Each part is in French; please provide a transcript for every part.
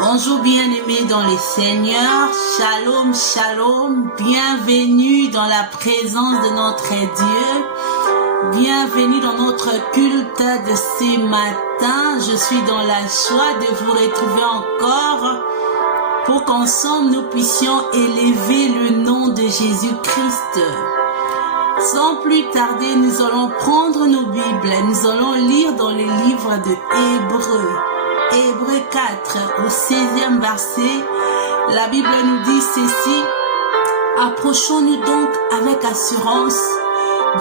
Bonjour bien-aimés dans le Seigneur, shalom, shalom, bienvenue dans la présence de notre Dieu, bienvenue dans notre culte de ce matin. Je suis dans la joie de vous retrouver encore pour qu'ensemble nous puissions élever le nom de Jésus-Christ. Sans plus tarder, nous allons prendre nos Bibles, nous allons lire dans le livre de Hébreux. Hébreux 4, au 16e verset, la Bible nous dit ceci: approchons-nous donc avec assurance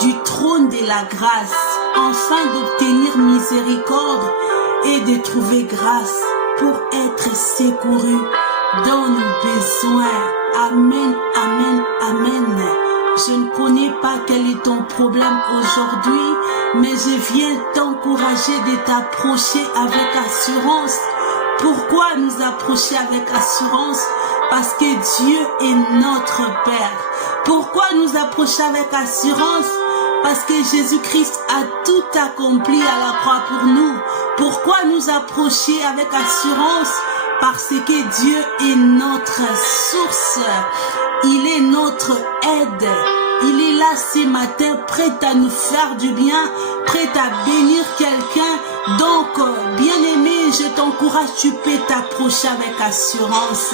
du trône de la grâce, afin d'obtenir miséricorde et de trouver grâce pour être secourus dans nos besoins. Amen, amen, amen. Je ne connais pas quel est ton problème aujourd'hui, mais je viens t'encourager de t'approcher avec assurance. Pourquoi nous approcher avec assurance? Parce que Dieu est notre Père. Pourquoi nous approcher avec assurance? Parce que Jésus-Christ a tout accompli à la croix pour nous. Pourquoi nous approcher avec assurance? Parce que Dieu est notre source. Il est notre aide. Il est là ce matin, prêt à nous faire du bien, prêt à bénir quelqu'un. Donc, bien-aimé, je t'encourage, tu peux t'approcher avec assurance.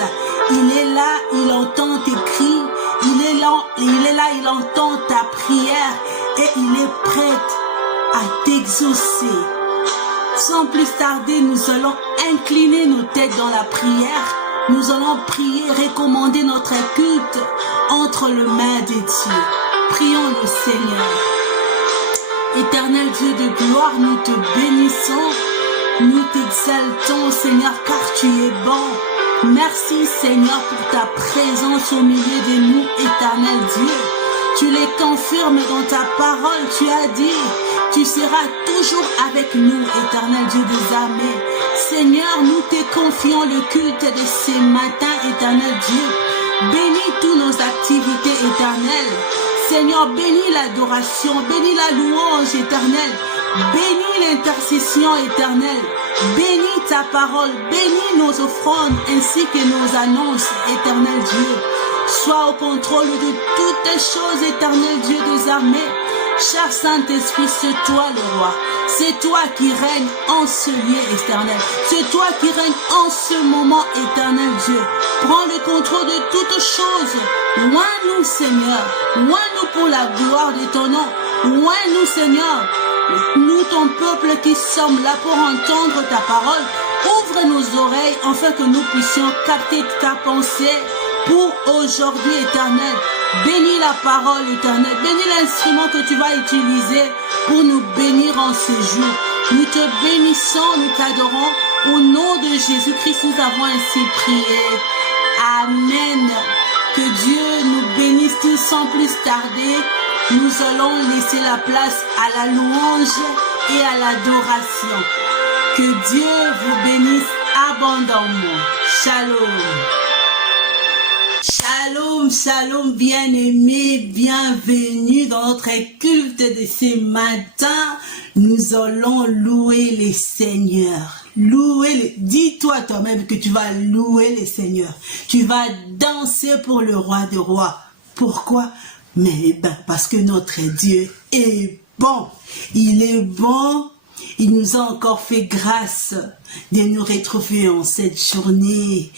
Il est là, il entend tes cris. Il est là, il entend ta prière. Et il est prêt à t'exaucer. Sans plus tarder, nous allons incliner nos têtes dans la prière. Nous allons prier, recommander notre culte entre les mains de Dieu. Prions le Seigneur. Éternel Dieu de gloire, nous te bénissons, nous t'exaltons Seigneur car tu es bon. Merci Seigneur pour ta présence au milieu de nous, éternel Dieu. Tu les confirmes dans ta parole, tu as dit, tu seras toujours avec nous, éternel Dieu des armées. Seigneur, nous te confions le culte de ce matin, éternel Dieu. Bénis toutes nos activités éternelles. Seigneur, bénis l'adoration, bénis la louange éternelle. Bénis l'intercession éternelle. Bénis ta parole, bénis nos offrandes ainsi que nos annonces, éternel Dieu. Sois au contrôle de toutes choses, éternel Dieu des armées. Cher Saint-Esprit, c'est toi le roi. C'est toi qui règne en ce lieu éternel. C'est toi qui règne en ce moment éternel Dieu. Prends le contrôle de toutes choses. Loin-nous Seigneur. Loin-nous pour la gloire de ton nom. Loin-nous Seigneur. Nous ton peuple qui sommes là pour entendre ta parole. Ouvre nos oreilles afin que nous puissions capter ta pensée pour aujourd'hui éternel. Bénis la parole éternelle, bénis l'instrument que tu vas utiliser pour nous bénir en ce jour. Nous te bénissons, nous t'adorons. Au nom de Jésus-Christ, nous avons ainsi prié. Amen. Que Dieu nous bénisse tous sans plus tarder. Nous allons laisser la place à la louange et à l'adoration. Que Dieu vous bénisse abondamment. Shalom. Shalom, shalom, bien-aimés, bienvenue dans notre culte de ce matin. Nous allons louer les seigneurs. Dis-toi toi-même que tu vas louer les seigneurs. Tu vas danser pour le roi des rois. Pourquoi? Mais parce que notre Dieu est bon. Il est bon. Il nous a encore fait grâce de nous retrouver en cette journée.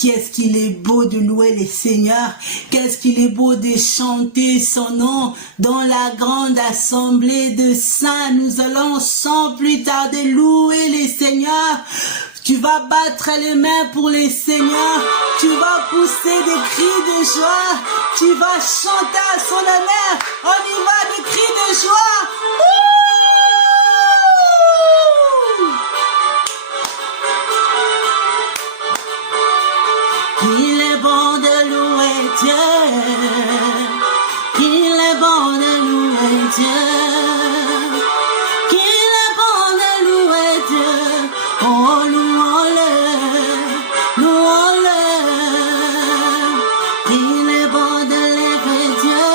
Qu'est-ce qu'il est beau de louer les seigneurs. Qu'est-ce qu'il est beau de chanter son nom dans la grande assemblée de saints. Nous allons sans plus tarder louer les seigneurs. Tu vas battre les mains pour les seigneurs. Tu vas pousser des cris de joie. Tu vas chanter à son honneur. On y va, des cris de joie. Il est bon de louer Dieu. Il est bon de louer Dieu. Il est bon de louer Dieu. Oh, louons-le, louons-le. Il est bon de lever Dieu.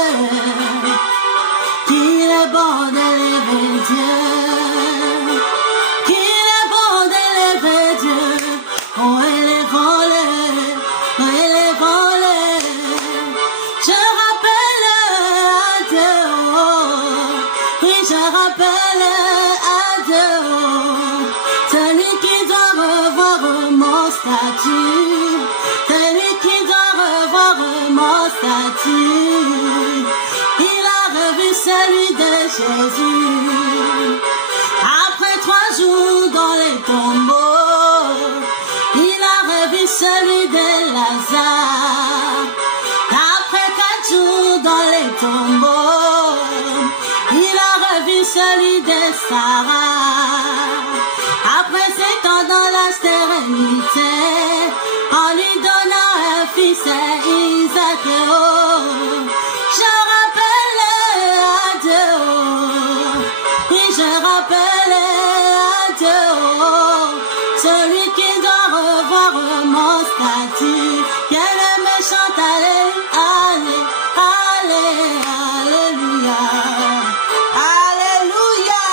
Il est bon de lever statut, celui qui doit revoir mon statut. Il a revu celui de Jésus. Après 3 jours dans les tombeaux, il a revu celui de Lazare. Après 4 jours dans les tombeaux, il a revu celui de Sarah. Après 7 ans dans la stérilité, en lui donnant un fils Isaac, oh, je rappelle à Dieu, oui je rappelle à Dieu, oh, celui qui doit revoir mon statut, quel méchant allez, alléluia, alléluia,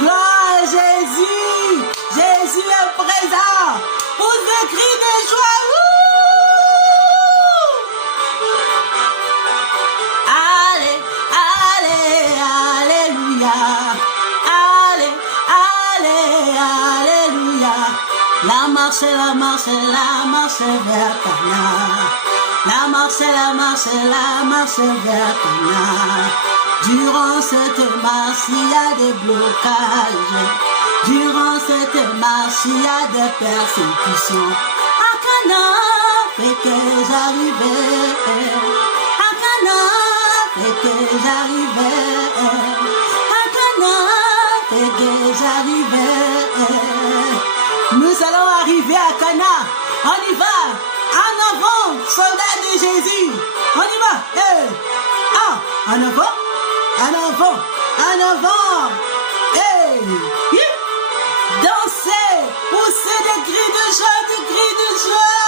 gloire à Jésus, Jésus est présent, pour des cris de joie. La marche vers Cana. La marche vers Cana. Durant cette marche, il y a des blocages. Durant cette marche, il y a des persécutions. À Cana, fait que j'arrivais. À Cana, fait que j'arrivais. À Cana, fait que j'arrivais. Nous allons arriver à Cana. On y va. En avant, soldats de Jésus. On y va. Hey. Ah, en avant. En avant. En avant. Hey. Dansez. Poussez des cris de joie. Des cris de joie.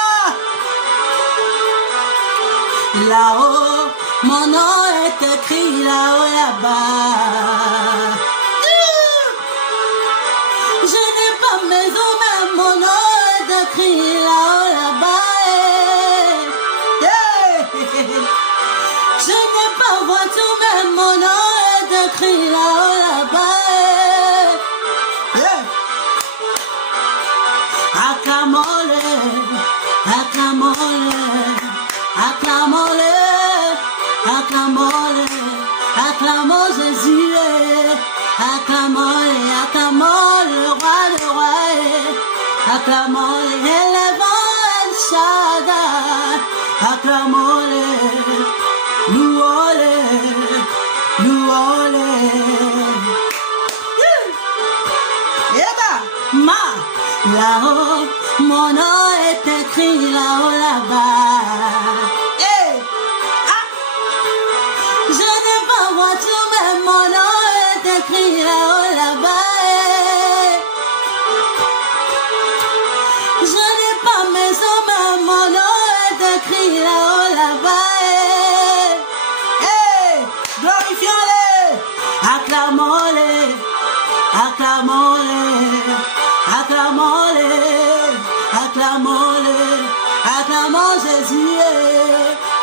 Là-haut, mon nom est écrit là-haut, là-bas. Je n'ai pas maison, mais mon nom est écrit là-haut, là-bas. Je n'ai pas voiture, mais mon nom est écrit là-haut, là-bas. Acclamons-le, acclamons-le, acclamons-le, acclamons-le, acclamons Jésus, acclamons-le, acclamons le roi de rois, acclamons-le, élevons El Shaddai, acclamons-le, louons-le, louons-le. Là-haut, mon nom est écrit là-haut, là-bas. Hey. Ah. Je n'ai pas voiture, mais mon nom est écrit là-haut, là-bas. Je n'ai pas maison, mais mon nom est écrit là-haut, là-bas. Hey. Glorifions-le, acclamons-le, acclamons-le. Acclamons-le, acclamons-le, acclamons Jésus,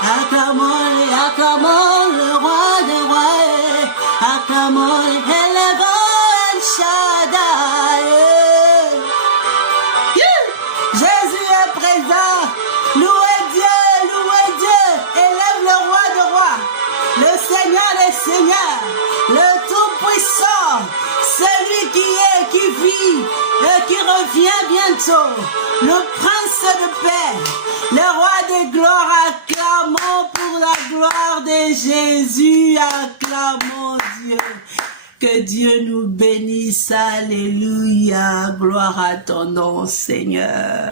acclamons-le, acclamons le roi des rois, acclamons-le, élevons El Shaddai. Jésus est présent, louez Dieu, élève le roi des rois, le Seigneur des seigneurs, le Tout-Puissant, celui qui est, qui vit et qui revient bientôt, le prince de paix, le roi de gloire, acclamons pour la gloire de Jésus, acclamons Dieu. Que Dieu nous bénisse, alléluia, gloire à ton nom Seigneur.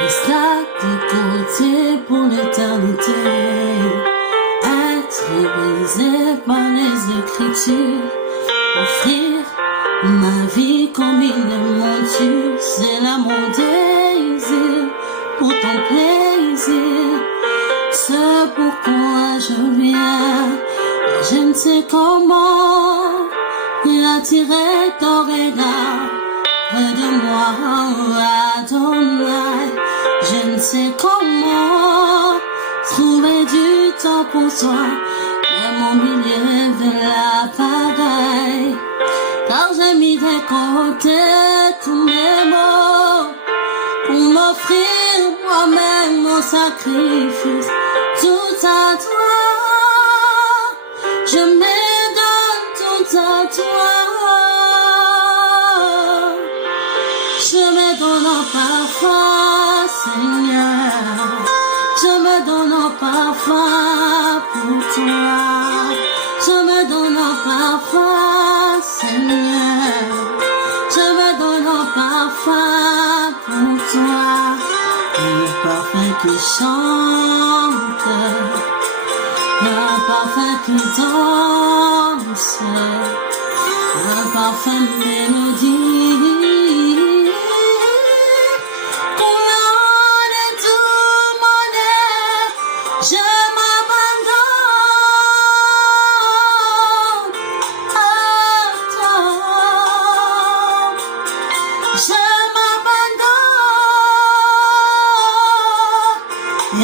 Resta de côté pour l'éternité. Être brisé par les Écritures. Offrir ma vie comme une monture. C'est là mon désir pour ton plaisir. C'est pourquoi je viens. Je ne sais comment attirer ton regard près de moi, Adonai. Je ne sais comment trouver du temps pour toi, même au milieu de la pagaille. Car j'ai mis de côté tous mes mots pour m'offrir moi-même mon sacrifice, tout à toi. Je me donne tout à toi. Je me donne en parfum, Seigneur. Je me donne en parfum pour toi. Je me donne en parfum, Seigneur. Je me donne en parfum pour toi. Le parfum qui chante. Un parfum qui danse, un parfum de mélodie, coulant de tout mon être, je m'abandonne à toi, je m'abandonne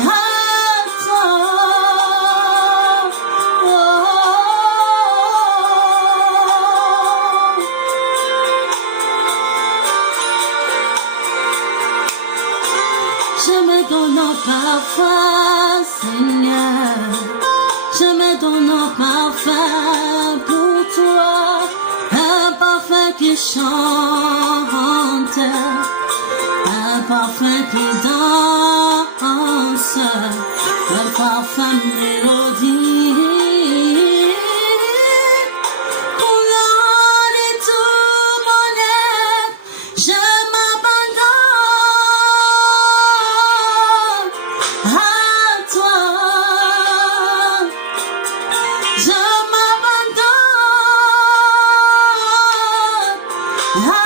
à toi. Je me donne en parfum, Seigneur. Je me donne en parfum pour toi. Un parfum qui chante, un parfum qui danse, un parfum mélodie. Coulant de tout mon être, je m'abandonne à toi. Je m'abandonne à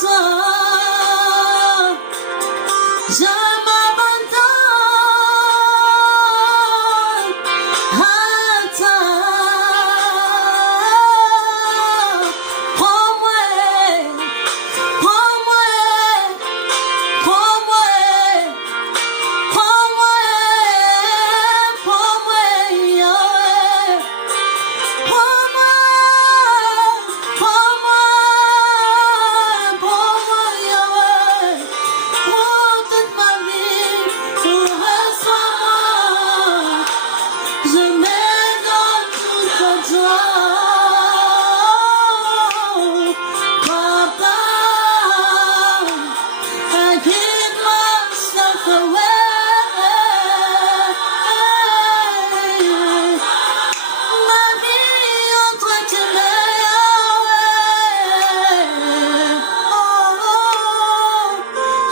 toi. Je m'abandonne à toi. Prends-moi, prends-moi, prends-moi, prends-moi, prends-moi, Yahweh. Prends-moi, prends-moi, prends-moi, Yahweh. Prends toute ma vie, reçois-moi. Je me donne tout à toi. Papa, I give myself away. Ma vie entre tes mains, Yahweh.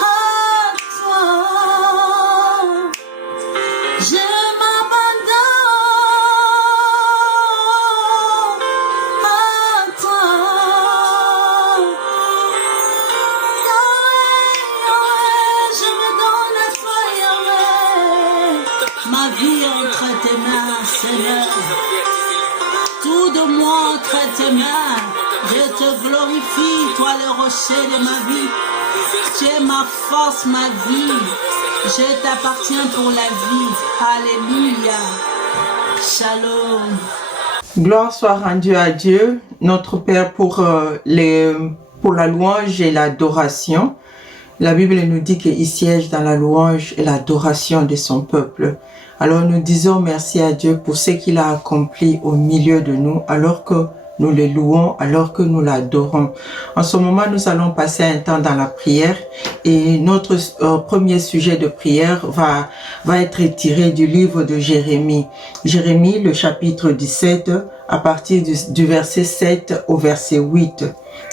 À toi. Je m'abandonne à toi. Yahweh, je me donne à toi, Yahweh. Ma vie entre tes mains, Seigneur. Tout de moi entre tes mains. Je te glorifie, toi le rocher de ma vie. Tu es ma force, ma vie. Je t'appartiens pour la vie. Alléluia. Shalom. Gloire soit rendue à Dieu, notre Père, pour la louange et l'adoration. La Bible nous dit qu'il siège dans la louange et l'adoration de son peuple. Alors nous disons merci à Dieu pour ce qu'il a accompli au milieu de nous, alors que nous le louons, alors que nous l'adorons. En ce moment, nous allons passer un temps dans la prière et notre premier sujet de prière va être tiré du livre de Jérémie. Jérémie, le chapitre 17, à partir du verset 7 au verset 8.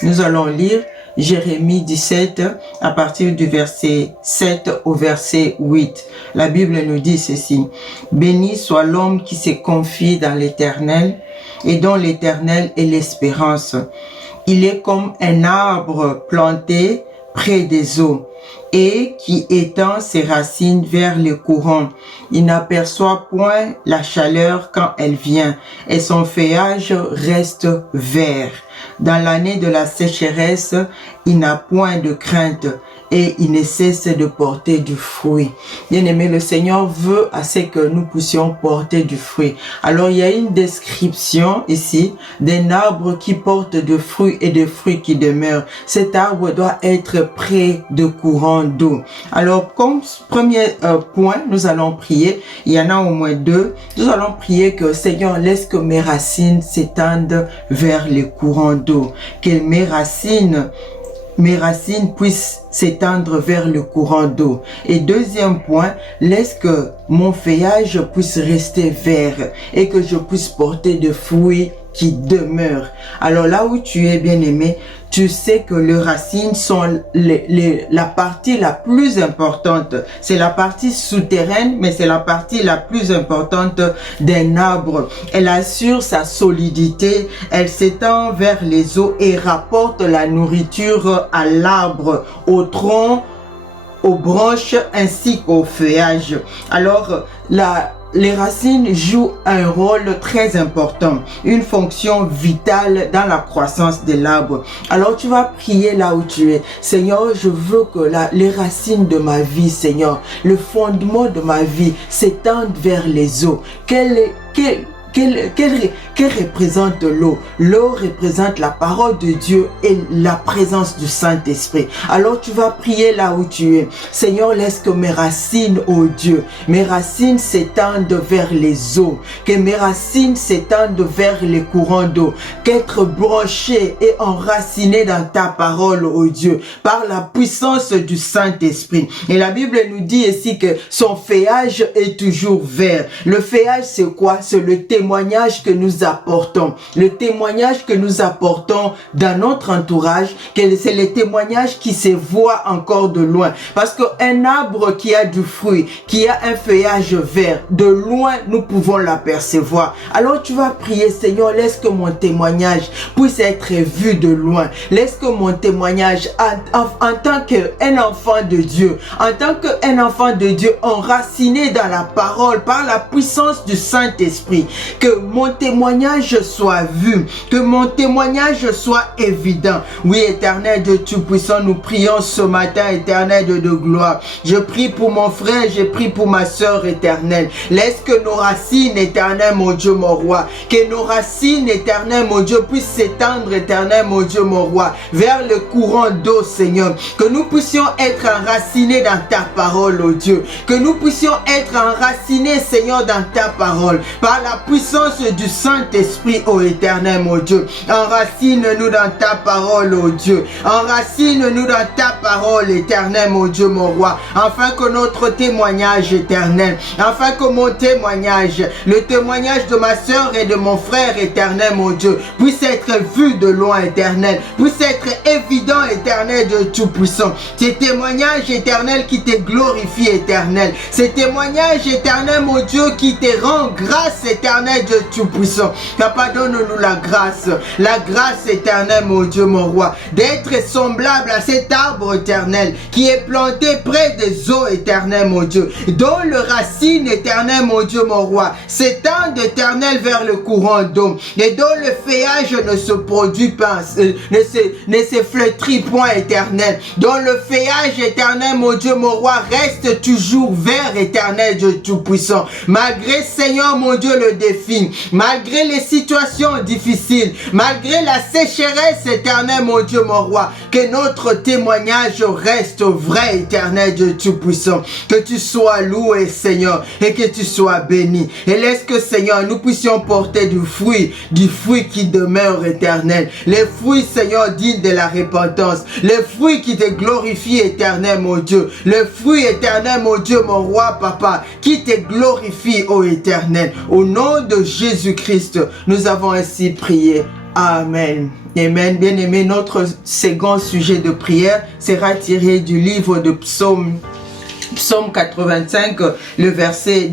Nous allons lire Jérémie 17 à partir du verset 7 au verset 8. La Bible nous dit ceci: Béni soit l'homme qui se confie dans l'Éternel et dont l'Éternel est l'espérance. Il est comme un arbre planté près des eaux et qui étend ses racines vers les courants. Il n'aperçoit point la chaleur quand elle vient et son feuillage reste vert. Dans l'année de la sécheresse, il n'a point de crainte et il ne cesse de porter du fruit. Bien-aimé, le Seigneur veut assez que nous puissions porter du fruit. Alors, il y a une description ici d'un arbre qui porte de fruits et de fruits qui demeurent. Cet arbre doit être près de courants d'eau. Alors, comme premier point, nous allons prier. Il y en a au moins deux. Nous allons prier que Seigneur laisse que mes racines s'étendent vers les courants d'eau. Que mes racines puissent s'étendre vers le courant d'eau. Et deuxième point, laisse que mon feuillage puisse rester vert et que je puisse porter de fruits qui demeurent. Alors là où tu es, bien-aimé, tu sais que les racines sont la partie la plus importante. C'est la partie souterraine, mais c'est la partie la plus importante d'un arbre. Elle assure sa solidité, elle s'étend vers les eaux et rapporte la nourriture à l'arbre, au tronc, aux branches ainsi qu'au feuillage. Alors, les racines jouent un rôle très important, une fonction vitale dans la croissance de l'arbre. Alors tu vas prier là où tu es. Seigneur, je veux que les racines de ma vie, Seigneur, le fondement de ma vie s'étendent vers les eaux. Qu'elle représente l'eau. L'eau représente la parole de Dieu et la présence du Saint-Esprit. Alors tu vas prier là où tu es. Seigneur, laisse que mes racines, oh Dieu, mes racines s'étendent vers les eaux. Que mes racines s'étendent vers les courants d'eau. Qu'être branché et enraciné dans ta parole, oh Dieu, par la puissance du Saint-Esprit. Et la Bible nous dit ici que son feuillage est toujours vert. Le feuillage, c'est quoi? C'est le témoignage que nous apportons. Le témoignage que nous apportons dans notre entourage, c'est le témoignage qui se voit encore de loin. Parce qu'un arbre qui a du fruit, qui a un feuillage vert, de loin, nous pouvons l'apercevoir. Alors tu vas prier, Seigneur, laisse que mon témoignage puisse être vu de loin. Laisse que mon témoignage, en tant qu'un enfant de Dieu, en tant qu'un enfant de Dieu enraciné dans la parole, par la puissance du Saint-Esprit, que mon témoignage soit vu, que mon témoignage soit évident. Oui, Éternel Dieu Tout-Puissant, nous prions ce matin, Éternel Dieu de gloire. Je prie pour mon frère, je prie pour ma soeur éternelle. Laisse que nos racines, Éternel mon Dieu, mon roi, que nos racines, Éternel mon Dieu, puissent s'étendre, Éternel mon Dieu, mon roi, vers le courant d'eau, Seigneur. Que nous puissions être enracinés dans ta parole, oh Dieu. Que nous puissions être enracinés, Seigneur, dans ta parole, par la puissance du Saint-Esprit, ô Éternel, mon Dieu. Enracine-nous dans ta parole, ô Dieu. Enracine-nous dans ta parole, Éternel, mon Dieu, mon roi. Afin que notre témoignage, Éternel, afin que mon témoignage, le témoignage de ma soeur et de mon frère, Éternel, mon Dieu, puisse être vu de loin, Éternel, puisse être évident, Éternel, de Tout-Puissant. Ces témoignages, Éternel, qui te glorifient, Éternel. Ces témoignages, Éternel, mon Dieu, qui te rend grâce, Éternel, Dieu Tout-Puissant. Papa, donne-nous la grâce, Éternel, mon Dieu, mon roi, d'être semblable à cet arbre, Éternel, qui est planté près des eaux, Éternel, mon Dieu, dont le racine, Éternel, mon Dieu, mon roi, s'étend, Éternel, vers le courant d'eau, et dont le feuillage ne se produit pas, ne se flétrit point, Éternel, dont le feuillage, Éternel, mon Dieu, mon roi, reste toujours vert, Éternel, Dieu Tout-Puissant, malgré, Seigneur, mon Dieu, le défi, malgré les situations difficiles, malgré la sécheresse, Éternel, mon Dieu, mon roi, que notre témoignage reste vrai, Éternel, Dieu Tout-Puissant. Que tu sois loué, Seigneur, et que tu sois béni. Et laisse que, Seigneur, nous puissions porter du fruit qui demeure, Éternel. Les fruits, Seigneur, dignes de la repentance. Les fruits qui te glorifient, Éternel, mon Dieu. Les fruits, Éternel, mon Dieu, mon roi, Papa, qui te glorifient, ô Éternel. Au nom de Jésus-Christ, nous avons ainsi prié. Amen Amen. Bien-aimé, notre second sujet de prière sera tiré du livre de Psaume 85, du verset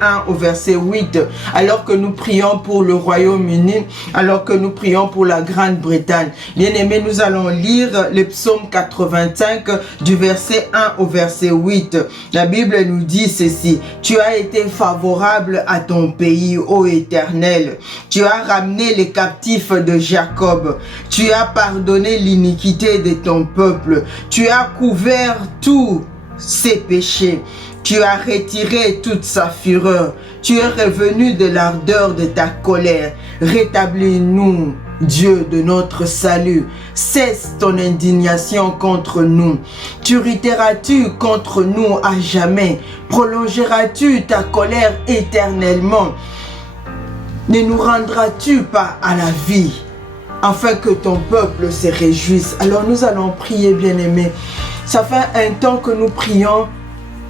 1 au verset 8, alors que nous prions pour le Royaume-Uni, alors que nous prions pour la Grande-Bretagne. Bien-aimés, nous allons lire le Psaume 85 du verset 1 au verset 8. La Bible nous dit ceci: Tu as été favorable à ton pays, ô Éternel. Tu as ramené les captifs de Jacob. Tu as pardonné l'iniquité de ton peuple. Tu as couvert tout ses péchés. Tu as retiré toute sa fureur. Tu es revenu de l'ardeur de ta colère. Rétablis-nous, Dieu de notre salut. Cesse ton indignation contre nous. T'irriteras-tu contre nous à jamais? Prolongeras-tu ta colère éternellement? Ne nous rendras-tu pas à la vie, afin que ton peuple se réjouisse? Alors nous allons prier, bien-aimés. Ça fait un temps que nous prions,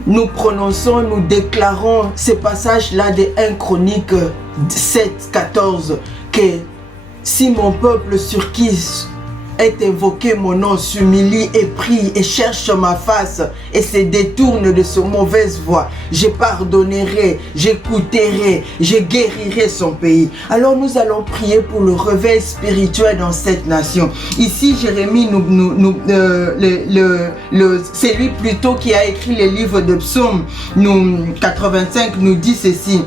nous prononçons, nous déclarons ces passages-là de 1 Chronique 7, 14, que si mon peuple sur qui est invoqué mon nom s'humilie et prie et cherche ma face et se détourne de sa mauvaise voie, je pardonnerai, j'écouterai, je guérirai son pays. Alors nous allons prier pour le réveil spirituel dans cette nation. Ici, Jérémie, c'est lui plutôt qui a écrit les livres de Psaume 85, nous dit ceci: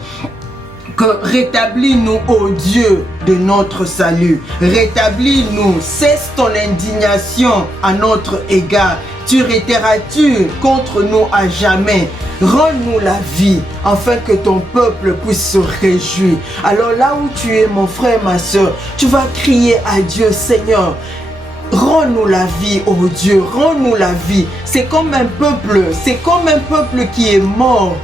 que rétablis-nous, ô Dieu de notre salut. Rétablis-nous, cesse ton indignation à notre égard. T'irriteras-tu contre nous à jamais? Rends-nous la vie, afin que ton peuple puisse se réjouir. Alors là où tu es, mon frère, ma soeur, tu vas crier à Dieu: Seigneur, rends-nous la vie, oh Dieu, rends-nous la vie. C'est comme un peuple qui est mort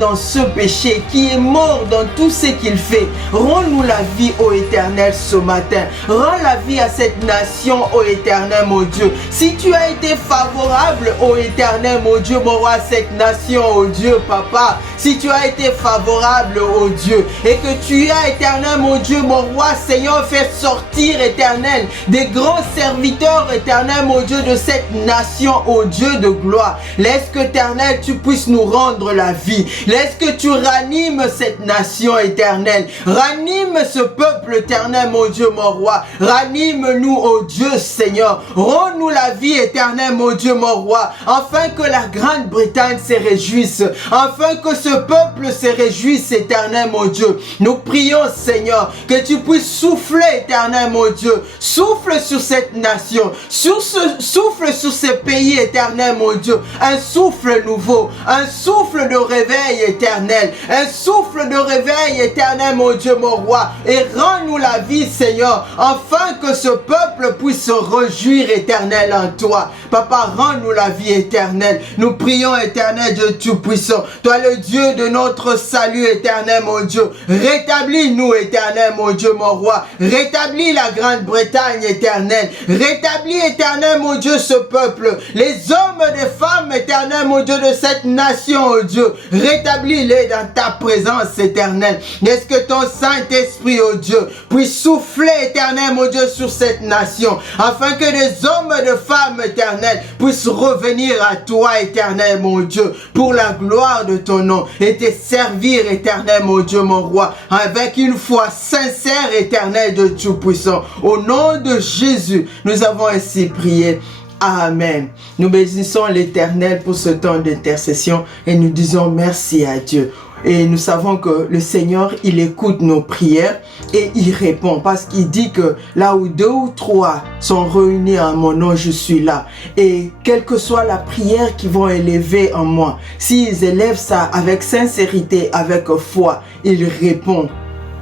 dans ce péché, qui est mort dans tout ce qu'il fait. Rends-nous la vie, ô Éternel, ce matin. Rends la vie à cette nation, ô Éternel, mon Dieu. Si tu as été favorable, ô Éternel, mon Dieu, mon roi, à cette nation, ô Dieu, Papa, si tu as été favorable, ô Dieu, et que tu as, Éternel, mon Dieu, mon roi, Seigneur, fait sortir, Éternel, des grands serviteurs, Éternel, mon Dieu, de cette nation, ô Dieu de gloire, laisse que, Éternel, tu puisses nous rendre la vie. Laisse que tu ranimes cette nation, éternelle. Ranime ce peuple, éternel, mon Dieu, mon roi. Ranime-nous, ô Dieu, Seigneur. Rends-nous la vie, éternelle, mon Dieu, mon roi, afin que la Grande-Bretagne se réjouisse, afin que ce peuple se réjouisse, éternel, mon Dieu. Nous prions, Seigneur, que tu puisses souffler, éternel, mon Dieu. Souffle sur cette nation, souffle sur ce pays, éternel, mon Dieu. Un souffle nouveau, un souffle de réveil éternel, un souffle de réveil éternel, mon Dieu, mon roi, et rends-nous la vie, Seigneur, afin que ce peuple puisse se réjouir, éternel, en toi. Papa, rends-nous la vie éternelle. Nous prions, éternel Dieu Tout-Puissant, toi le Dieu de notre salut, éternel, mon Dieu. Rétablis-nous, éternel, mon Dieu, mon roi. Rétablis la Grande-Bretagne, éternelle. Rétablis, éternel, mon Dieu, ce peuple. Les hommes et les femmes, éternel, mon Dieu, de cette nation, oh Dieu. Rétablis-les dans ta présence, éternelle. Laisse que ton Saint-Esprit, oh Dieu, puisse souffler, éternel, mon Dieu, sur cette nation, afin que les hommes et les femmes, éternel, puissent revenir à toi, éternel, mon Dieu, pour la gloire de ton nom, et te servir, éternel, mon Dieu, mon roi, avec une foi sincère, éternel, de Tout-Puissant. Au nom de Jésus, nous avons ainsi prié. Amen. Nous bénissons l'Éternel pour ce temps d'intercession et nous disons merci à Dieu. Et nous savons que le Seigneur, il écoute nos prières et il répond, parce qu'il dit que là où 2 ou 3 sont réunis en mon nom, je suis là. Et quelle que soit la prière qu'ils vont élever en moi, s'ils élèvent ça avec sincérité, avec foi, il répond.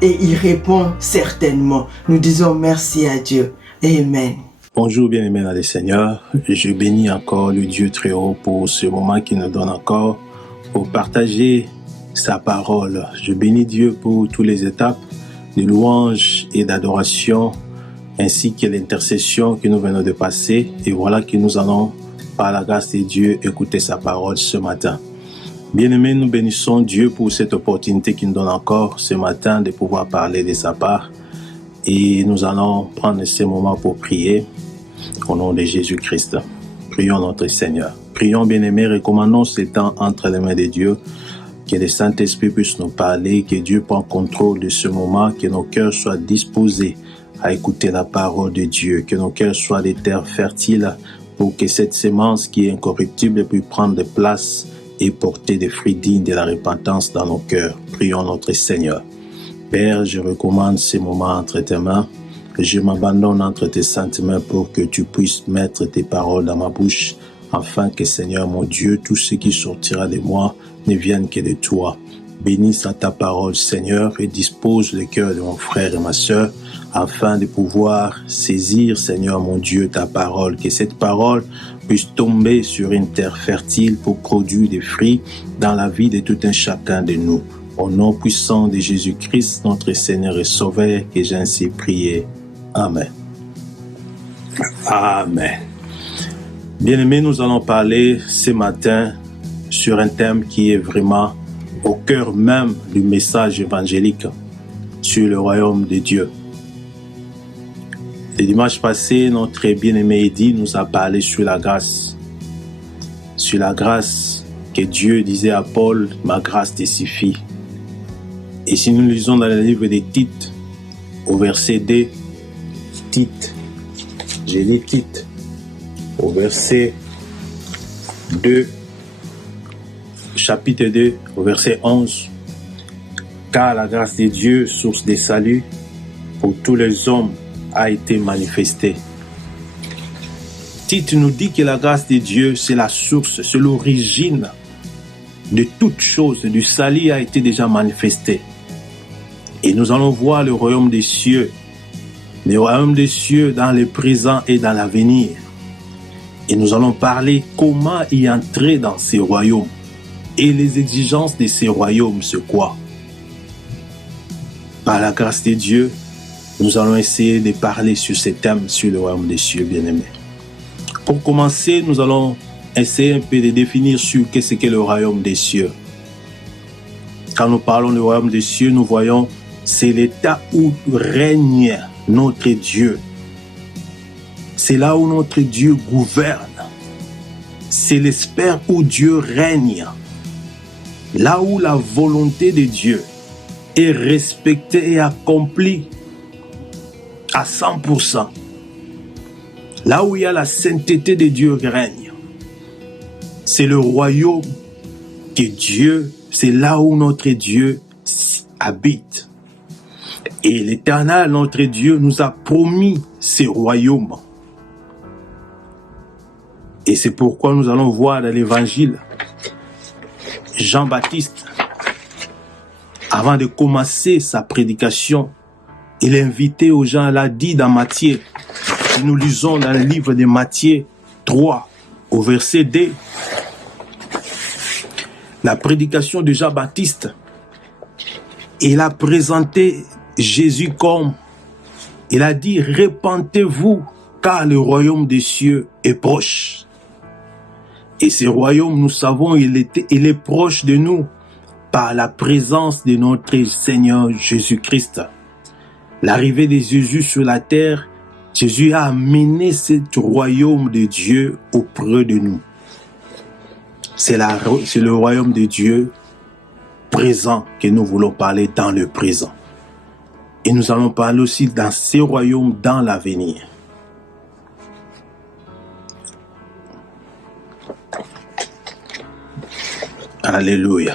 Et il répond certainement. Nous disons merci à Dieu. Amen. Bonjour bien-aimés dans le Seigneur, je bénis encore le Dieu très haut pour ce moment qu'il nous donne encore pour partager sa parole. Je bénis Dieu pour toutes les étapes de louange et d'adoration ainsi que l'intercession que nous venons de passer, et voilà que nous allons par la grâce de Dieu écouter sa parole ce matin. Bien-aimés, nous bénissons Dieu pour cette opportunité qu'il nous donne encore ce matin de pouvoir parler de sa part. et nous allons prendre ces moments pour prier au nom de Jésus-Christ. Prions notre Seigneur. Prions, bien-aimés, recommandons ce temps entre les mains de Dieu, que le Saint-Esprit puisse nous parler, que Dieu prenne contrôle de ce moment, que nos cœurs soient disposés à écouter la parole de Dieu, que nos cœurs soient des terres fertiles pour que cette semence qui est incorruptible puisse prendre de place et porter des fruits dignes de la repentance dans nos cœurs. Prions notre Seigneur. Père, je recommande ces moments entre tes mains. Je m'abandonne entre tes saintes mains pour que tu puisses mettre tes paroles dans ma bouche, afin que, Seigneur mon Dieu, tout ce qui sortira de moi ne vienne que de toi. Bénisse à ta parole, Seigneur, et dispose le cœur de mon frère et ma sœur, afin de pouvoir saisir, Seigneur mon Dieu, ta parole, que cette parole puisse tomber sur une terre fertile pour produire des fruits dans la vie de tout un chacun de nous. Au nom puissant de Jésus-Christ, notre Seigneur et Sauveur, que j'ai ainsi prié. Amen. Amen. Bien-aimés, nous allons parler ce matin sur un thème qui est vraiment au cœur même du message évangélique sur le royaume de Dieu. Le dimanche passé, notre bien-aimé Eddy nous a parlé sur la grâce. Sur la grâce que Dieu disait à Paul, ma grâce te suffit. Et si nous lisons dans le livre de Tite, au verset 2, Tite, j'ai lu Tite, au verset 2, chapitre 2, au verset 11, car la grâce de Dieu, source de salut, pour tous les hommes, a été manifestée. Tite nous dit que la grâce de Dieu, c'est la source, c'est l'origine de toute chose, du salut a été déjà manifesté. Et nous allons voir le royaume des cieux dans le présent et dans l'avenir. Et nous allons parler comment y entrer dans ces royaumes. Et les exigences de ces royaumes, c'est quoi? Par la grâce de Dieu, nous allons essayer de parler sur ce thème, sur le royaume des cieux, bien-aimés. Pour commencer, nous allons essayer un peu de définir sur qu'est-ce qu'est le royaume des cieux. Quand nous parlons du royaume des cieux, nous voyons c'est l'état où règne notre Dieu. C'est là où notre Dieu gouverne. C'est l'espace où Dieu règne. Là où la volonté de Dieu est respectée et accomplie à 100%. Là où il y a la sainteté de Dieu règne. C'est le royaume que Dieu, c'est là où notre Dieu habite. Et l'Éternel, notre Dieu, nous a promis ce royaume. Et c'est pourquoi nous allons voir dans l'Évangile, Jean-Baptiste, avant de commencer sa prédication, il a invité aux gens, l'a dit dans Matthieu. Et nous lisons dans le livre de Matthieu 3, au verset 2, la prédication de Jean-Baptiste. Il a présenté Jésus comme, il a dit, repentez-vous, car le royaume des cieux est proche. Et ce royaume, nous savons, il est proche de nous par la présence de notre Seigneur Jésus-Christ. L'arrivée de Jésus sur la terre, Jésus a amené ce royaume de Dieu auprès de nous. C'est le royaume de Dieu présent que nous voulons parler dans le présent. Et nous allons parler aussi dans ce royaume dans l'avenir. Alléluia.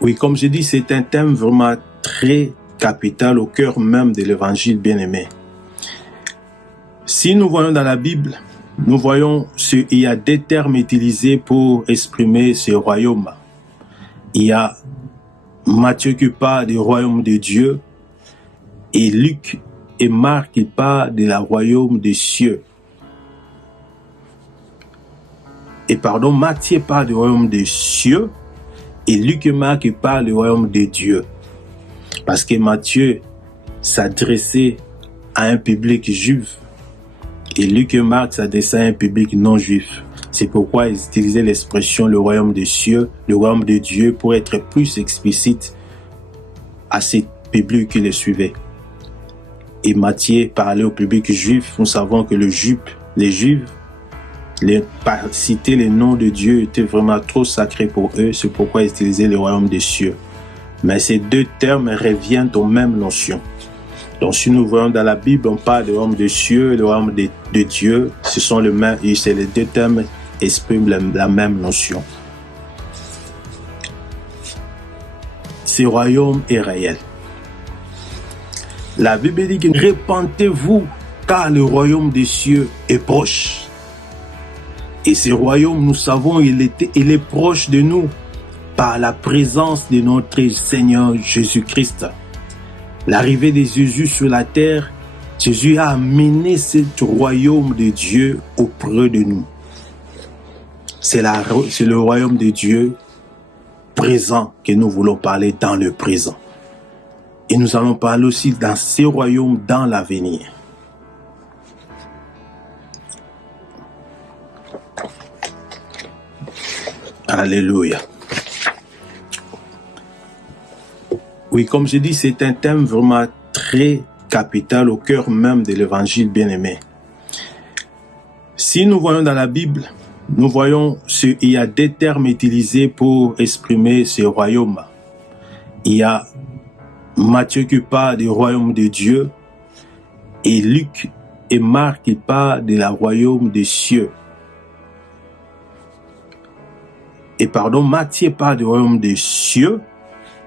Oui, comme je dis, c'est un thème vraiment très capital au cœur même de l'évangile bien-aimé. Si nous voyons dans la Bible, nous voyons qu'il y a deux termes utilisés pour exprimer ce royaume. Il y a Matthieu qui parle du royaume de Dieu et Luc et Marc qui parlent du royaume des cieux. Matthieu parle du royaume des cieux et Luc et Marc parlent du royaume de Dieu. Parce que Matthieu s'adressait à un public juif et Luc et Marc s'adressaient à un public non juif. C'est pourquoi ils utilisaient l'expression le royaume des cieux, le royaume de Dieu pour être plus explicite à ce public qui les suivait. Et Matthieu parlait au public juif. Nous savons que les Juifs, citer les noms de Dieu était vraiment trop sacré pour eux. C'est pourquoi ils utilisaient le royaume des cieux. Mais ces deux termes reviennent aux mêmes notions. Donc si nous voyons dans la Bible, on parle du royaume des cieux et le royaume de Dieu. Ce sont les mêmes, et c'est les deux termes expriment la même notion. Ce royaume est réel. La Bible dit que répentez-vous car le royaume des cieux est proche. Et ce royaume, nous savons, il est proche de nous par la présence de notre Seigneur Jésus-Christ. L'arrivée de Jésus sur la terre, Jésus a amené ce royaume de Dieu auprès de nous. C'est le royaume de Dieu présent que nous voulons parler dans le présent. Et nous allons parler aussi dans ce royaume dans l'avenir. Alléluia. Oui, comme je dis, c'est un thème vraiment très capital au cœur même de l'évangile bien-aimé. Si nous voyons dans la Bible, nous voyons qu'il y a des termes utilisés pour exprimer ce royaume. Il y a Matthieu qui parle du royaume de Dieu et Luc et Marc qui parlent du royaume des cieux. Matthieu parle du royaume des cieux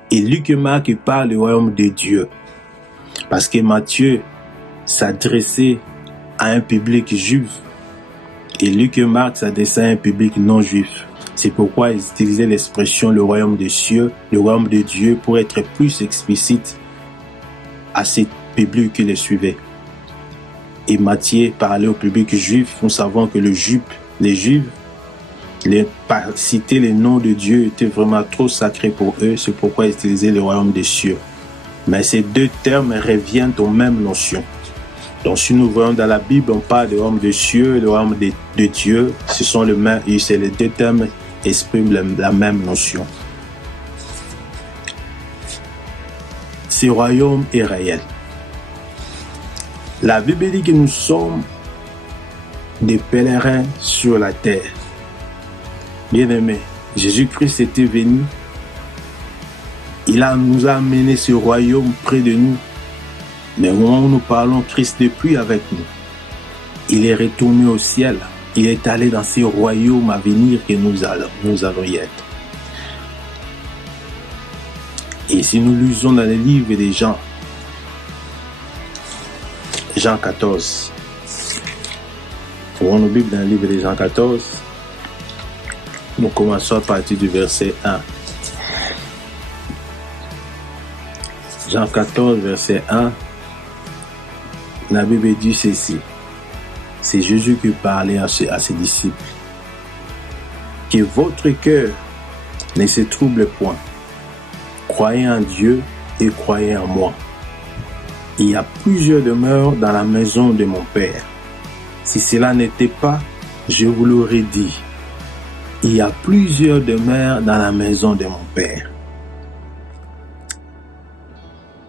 et Luc et Marc parlent du royaume de Dieu. Parce que Matthieu s'adressait à un public juif et Luc et Marc s'adressaient à un public non juif. C'est pourquoi ils utilisaient l'expression le royaume des cieux, le royaume de Dieu pour être plus explicite à ce public qui les suivait. Et Matthieu parlait au public juif. Nous savons que les Juifs, citer les noms de Dieu était vraiment trop sacré pour eux. C'est pourquoi ils utilisaient le royaume des cieux. Mais ces deux termes reviennent aux mêmes notions. Donc si nous voyons dans la Bible, on parle du royaume des cieux et le royaume de Dieu. Ce sont les mêmes, et c'est les deux termes expriment la même notion. Ce royaume est réel. La Bible dit que nous sommes des pèlerins sur la terre. Bien-aimés, Jésus-Christ était venu. Il nous a amené ce royaume près de nous. Mais au moment où nous parlons, Christ n'est plus avec nous. Il est retourné au ciel. Il est allé dans ce royaume à venir que nous allons y être. Et si nous lisons dans le livre des Jean 14. Ouvrons nos Bibles dans le livre de Jean 14. Nous commençons à partir du verset 1. Jean 14, verset 1. La Bible dit ceci. C'est Jésus qui parlait à ses disciples. Que votre cœur ne se trouble point. Croyez en Dieu et croyez en moi. Il y a plusieurs demeures dans la maison de mon Père. Si cela n'était pas, je vous l'aurais dit. Il y a plusieurs demeures dans la maison de mon Père.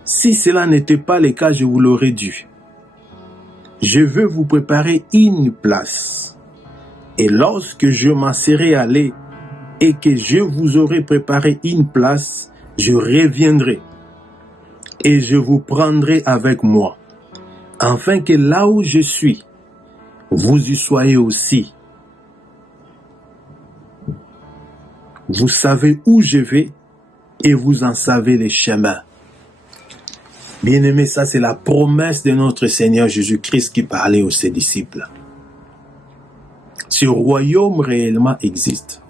Si cela n'était pas le cas, je vous l'aurais dit. Je veux vous préparer une place. Et lorsque je m'en serai allé et que je vous aurai préparé une place, je reviendrai et je vous prendrai avec moi, afin que là où je suis, vous y soyez aussi. Vous savez où je vais et vous en savez les chemins. Bien-aimés, ça c'est la promesse de notre Seigneur Jésus-Christ qui parlait aux ses disciples. Ce royaume réellement existe.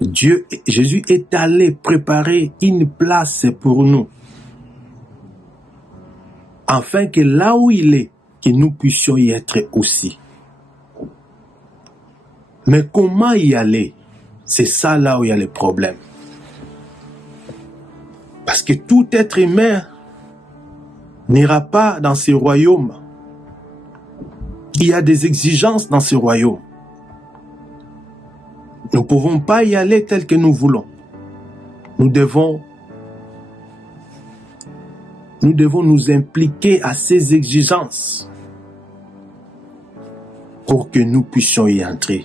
Jésus est allé préparer une place pour nous, afin que là où il est, que nous puissions y être aussi. Mais comment y aller? C'est ça là où il y a le problème. Parce que tout être humain n'ira pas dans ce royaume. Il y a des exigences dans ce royaume. Nous ne pouvons pas y aller tel que nous voulons. Nous devons nous devons nous impliquer à ces exigences pour que nous puissions y entrer.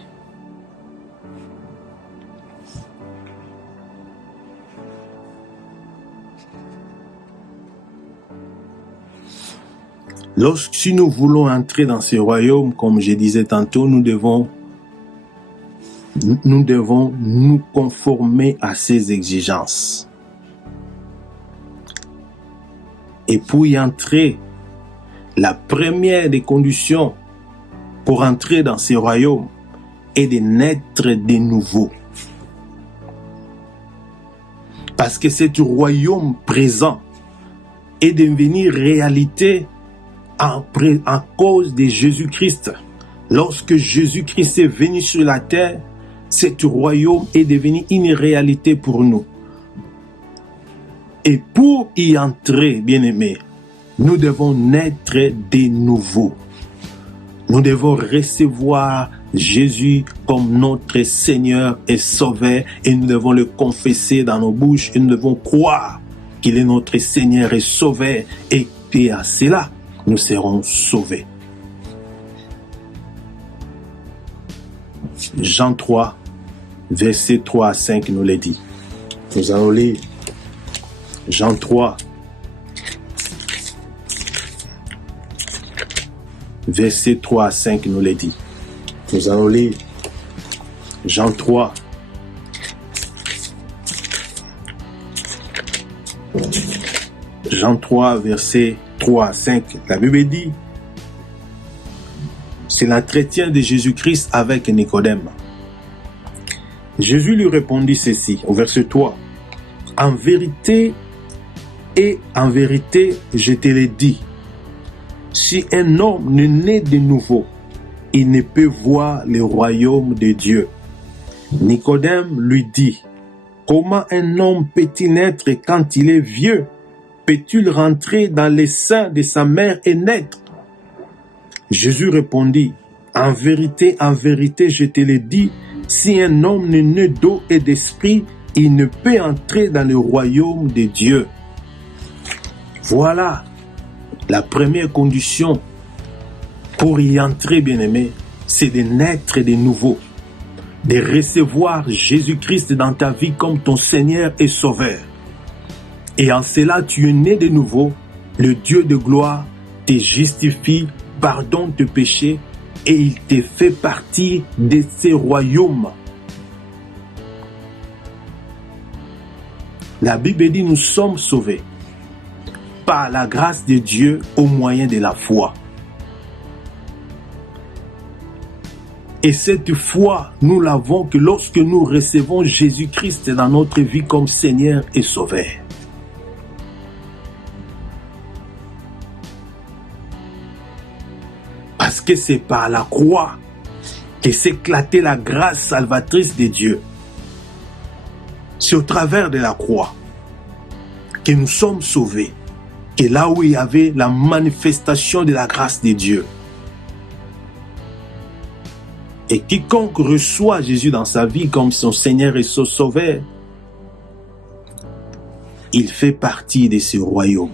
Si nous voulons entrer dans ce royaume, comme je disais tantôt, nous devons nous conformer à ces exigences. Et pour y entrer, la première des conditions pour entrer dans ce royaume est de naître de nouveau. Parce que ce royaume présent est devenu réalité en cause de Jésus-Christ. Lorsque Jésus-Christ est venu sur la terre, ce royaume est devenu une réalité pour nous. Et pour y entrer, bien-aimés, nous devons naître de nouveau. Nous devons recevoir Jésus comme notre Seigneur et Sauveur et nous devons le confesser dans nos bouches et nous devons croire qu'il est notre Seigneur et Sauveur et à cela, nous serons sauvés. Jean 3, versets 3 à 5 nous le dit. Nous allons lire Jean 3, versets 3 à 5 nous le dit. Nous allons lire Jean 3, Jean 3, versets 3 à 5. La Bible dit, c'est l'entretien de Jésus-Christ avec Nicodème. Jésus lui répondit ceci, au verset 3. En vérité, je te le dis, si un homme ne naît de nouveau, il ne peut voir le royaume de Dieu. Nicodème lui dit, comment un homme peut-il naître quand il est vieux? Peut-il rentrer dans les seins de sa mère et naître? Jésus répondit, en vérité, je te le dis, si un homme ne naît d'eau et d'esprit, il ne peut entrer dans le royaume de Dieu. Voilà la première condition pour y entrer, bien-aimé, c'est de naître de nouveau, de recevoir Jésus-Christ dans ta vie comme ton Seigneur et Sauveur. Et en cela, tu es né de nouveau, le Dieu de gloire te justifie, pardonne tes péchés et il te fait partie de ce royaume. La Bible dit nous sommes sauvés par la grâce de Dieu au moyen de la foi. Et cette foi, nous l'avons que lorsque nous recevons Jésus-Christ dans notre vie comme Seigneur et Sauveur. Parce que c'est par la croix que s'éclatait la grâce salvatrice de Dieu. C'est au travers de la croix que nous sommes sauvés. Que là où il y avait la manifestation de la grâce de Dieu. Et quiconque reçoit Jésus dans sa vie comme son Seigneur et son Sauveur, il fait partie de ce royaume.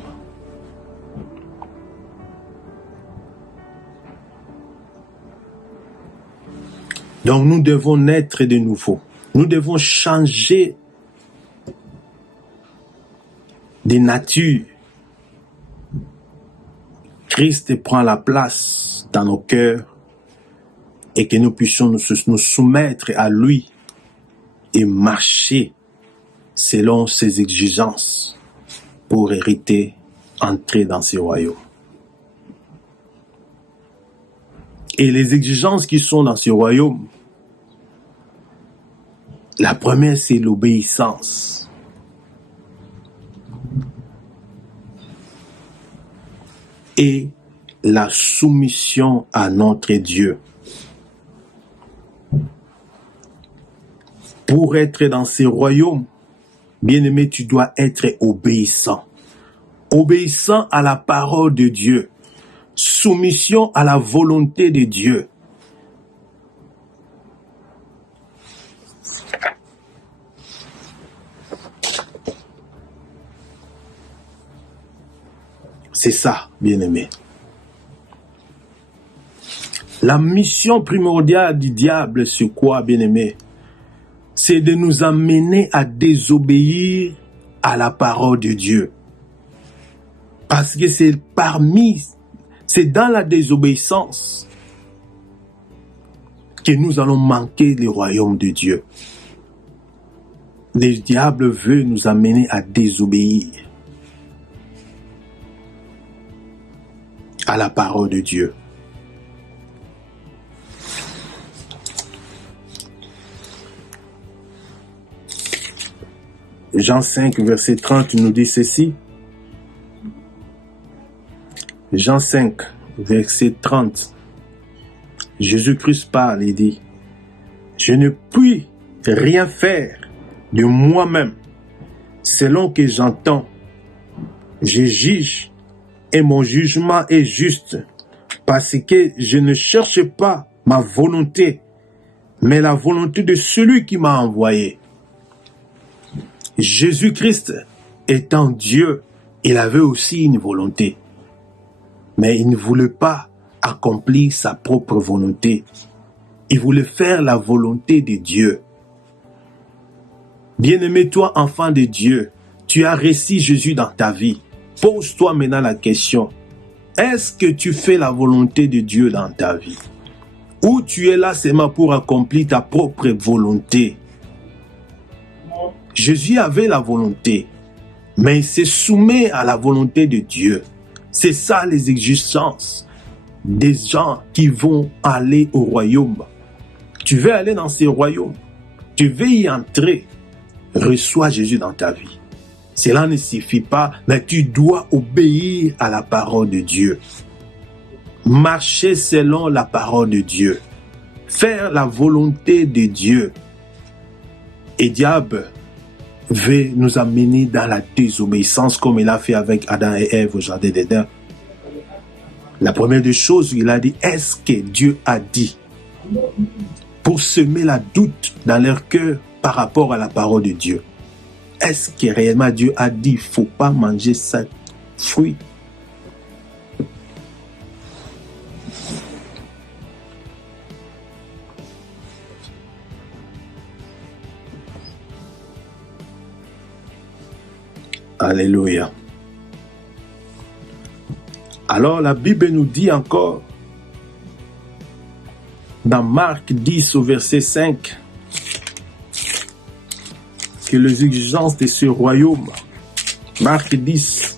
Donc nous devons naître de nouveau. Nous devons changer de nature. Christ prend la place dans nos cœurs et que nous puissions nous soumettre à lui et marcher selon ses exigences pour hériter, entrer dans ce royaume. Et les exigences qui sont dans ce royaume, la première c'est l'obéissance. Et la soumission à notre Dieu. Pour être dans ce royaume, bien-aimé, tu dois être obéissant. Obéissant à la parole de Dieu. Soumission à la volonté de Dieu. C'est ça, bien-aimé. La mission primordiale du diable, c'est quoi, bien-aimé? C'est de nous amener à désobéir à la parole de Dieu. Parce que c'est dans la désobéissance que nous allons manquer le royaume de Dieu. Le diable veut nous amener à désobéir à la parole de Dieu. Jean 5, verset 30 nous dit ceci. Jean 5, verset 30. Jésus-Christ parle et dit, « Je ne puis rien faire de moi-même, selon que j'entends. Je juge et mon jugement est juste, parce que je ne cherche pas ma volonté, mais la volonté de celui qui m'a envoyé. » Jésus-Christ étant Dieu, il avait aussi une volonté, mais il ne voulait pas accomplir sa propre volonté. Il voulait faire la volonté de Dieu. Bien-aimé, toi, enfant de Dieu, tu as reçu Jésus dans ta vie. Pose-toi maintenant la question, est-ce que tu fais la volonté de Dieu dans ta vie? Ou tu es là seulement pour accomplir ta propre volonté? Jésus avait la volonté, mais il se soumet à la volonté de Dieu. C'est ça les exigences des gens qui vont aller au royaume. Tu veux aller dans ce royaume, tu veux y entrer, reçois Jésus dans ta vie. Cela ne suffit pas, mais tu dois obéir à la parole de Dieu. Marcher selon la parole de Dieu. Faire la volonté de Dieu. Et diable veut nous amener dans la désobéissance comme il a fait avec Adam et Ève au jardin d'Éden. La première des choses, il a dit, est-ce que Dieu a dit? Pour semer la doute dans leur cœur par rapport à la parole de Dieu. Est-ce que réellement Dieu a dit, il ne faut pas manger ce fruit? Alléluia. Alors la Bible nous dit encore, dans Marc 10 au verset 5, que les exigences de ce royaume, Marc 10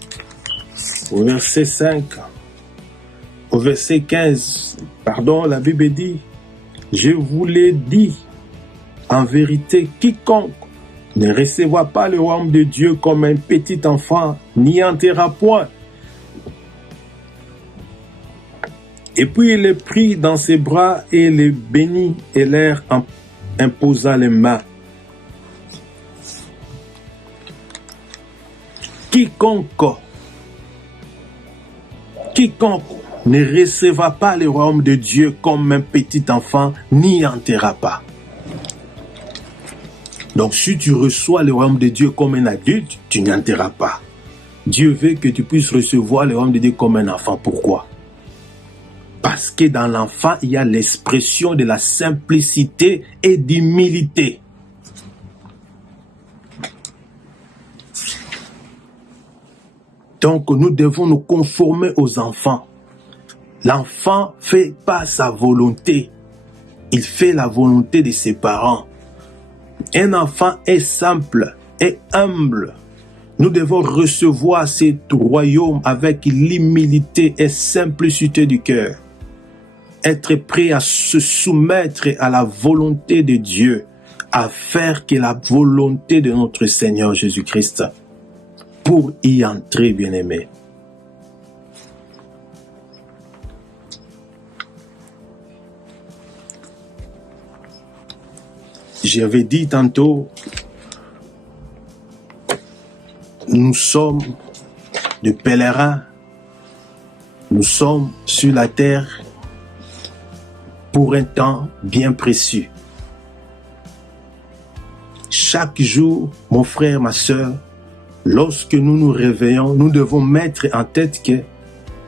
au verset 5, au verset 15, la Bible dit, je vous l'ai dit, en vérité, quiconque ne recevra pas le royaume de Dieu comme un petit enfant, n'y entrera point. Et puis il le prit dans ses bras et le bénit et leur imposa les mains. Quiconque ne recevra pas le royaume de Dieu comme un petit enfant, n'y entrera pas. Donc si tu reçois le royaume de Dieu comme un adulte, tu n'y entreras pas. Dieu veut que tu puisses recevoir le royaume de Dieu comme un enfant. Pourquoi? Parce que dans l'enfant, il y a l'expression de la simplicité et d'humilité. Donc nous devons nous conformer aux enfants. L'enfant ne fait pas sa volonté. Il fait la volonté de ses parents. Un enfant est simple et humble. Nous devons recevoir ce royaume avec l'humilité et simplicité du cœur. Être prêt à se soumettre à la volonté de Dieu, à faire que la volonté de notre Seigneur Jésus-Christ, pour y entrer, bien-aimé. J'avais dit tantôt, nous sommes des pèlerins, nous sommes sur la terre pour un temps bien précieux. Chaque jour, mon frère, ma soeur, lorsque nous nous réveillons, nous devons mettre en tête que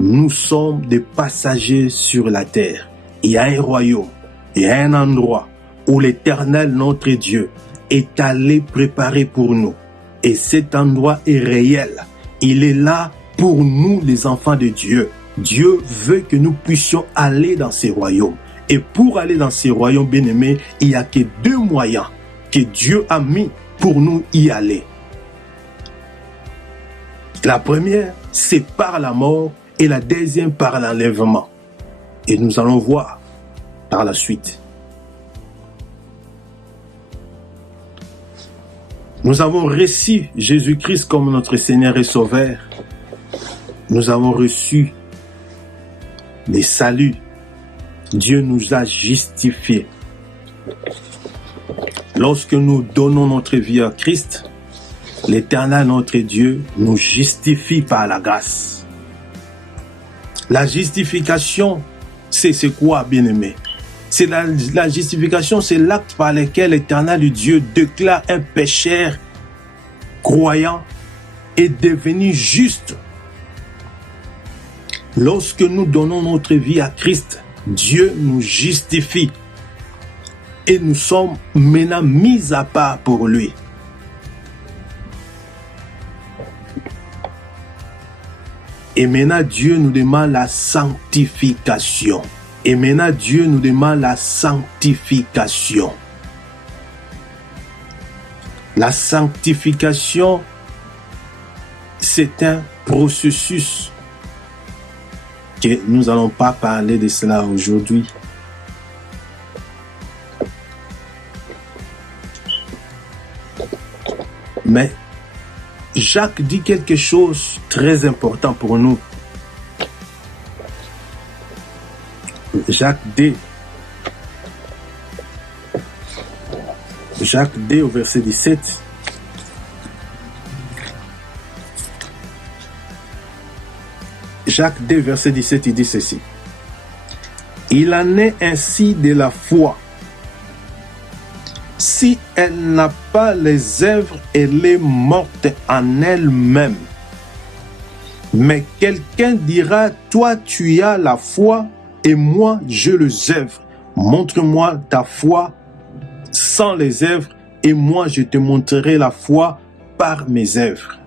nous sommes des passagers sur la terre. Il y a un royaume, il y a un endroit où l'Éternel, notre Dieu, est allé préparer pour nous. Et cet endroit est réel. Il est là pour nous, les enfants de Dieu. Dieu veut que nous puissions aller dans ces royaumes. Et pour aller dans ces royaumes, bien-aimés, il n'y a que deux moyens que Dieu a mis pour nous y aller. La première, c'est par la mort, et la deuxième par l'enlèvement. Et nous allons voir par la suite. Nous avons reçu Jésus-Christ comme notre Seigneur et Sauveur. Nous avons reçu les saluts. Dieu nous a justifiés. Lorsque nous donnons notre vie à Christ, l'Éternel, notre Dieu, nous justifie par la grâce. La justification, c'est quoi, bien-aimé? C'est la justification, c'est l'acte par lequel l'Éternel Dieu déclare un pécheur croyant et devenu juste. Lorsque nous donnons notre vie à Christ, Dieu nous justifie et nous sommes maintenant mis à part pour lui. Et maintenant, Dieu nous demande la sanctification. Et maintenant, Dieu nous demande la sanctification. La sanctification, c'est un processus que nous n'allons pas parler de cela aujourd'hui. Mais Jacques dit quelque chose de très important pour nous. Jacques D au verset 17. Jacques D, verset 17, il dit ceci. Il en est ainsi de la foi. Si elle n'a pas les œuvres, elle est morte en elle-même. Mais quelqu'un dira, toi tu as la foi et moi je les œuvres. Montre-moi ta foi sans les œuvres et moi je te montrerai la foi par mes œuvres.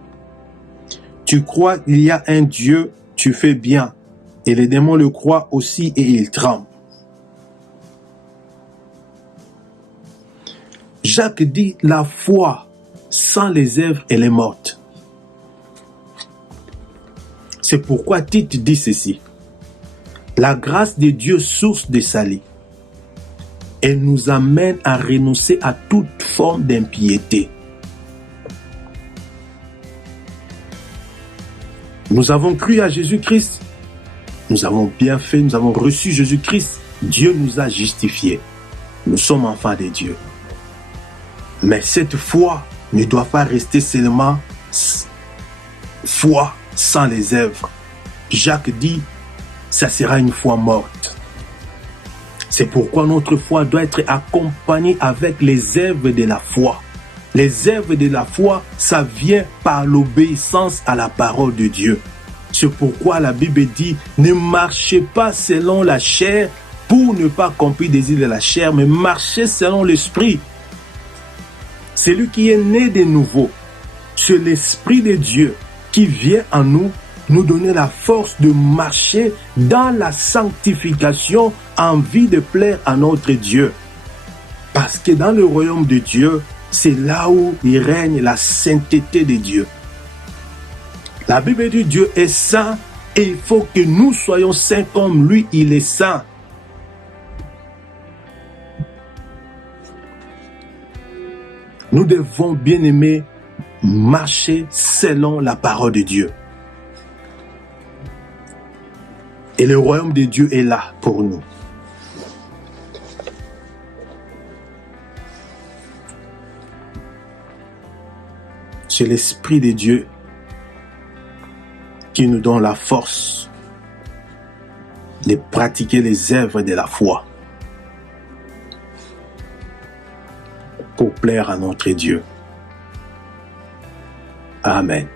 Tu crois qu'il y a un Dieu, tu fais bien. Et les démons le croient aussi et ils tremblent. Jacques dit, la foi sans les œuvres, elle est morte. C'est pourquoi Tite dit ceci. La grâce de Dieu, source de salut, elle nous amène à renoncer à toute forme d'impiété. Nous avons cru à Jésus-Christ. Nous avons bien fait, nous avons reçu Jésus-Christ. Dieu nous a justifiés. Nous sommes enfants de Dieu. Mais cette foi ne doit pas rester seulement foi sans les œuvres. Jacques dit, ça sera une foi morte. C'est pourquoi notre foi doit être accompagnée avec les œuvres de la foi. Les œuvres de la foi, ça vient par l'obéissance à la parole de Dieu. C'est pourquoi la Bible dit, ne marchez pas selon la chair pour ne pas accomplir les désirs de la chair, mais marchez selon l'esprit. Celui qui est né de nouveau, c'est l'Esprit de Dieu qui vient en nous, nous donner la force de marcher dans la sanctification en vue de plaire à notre Dieu. Parce que dans le royaume de Dieu, c'est là où il règne la sainteté de Dieu. La Bible dit Dieu est saint et il faut que nous soyons saints comme lui, il est saint. Nous devons, bien aimer, marcher selon la parole de Dieu. Et le royaume de Dieu est là pour nous. C'est l'Esprit de Dieu qui nous donne la force de pratiquer les œuvres de la foi pour plaire à notre Dieu. Amen.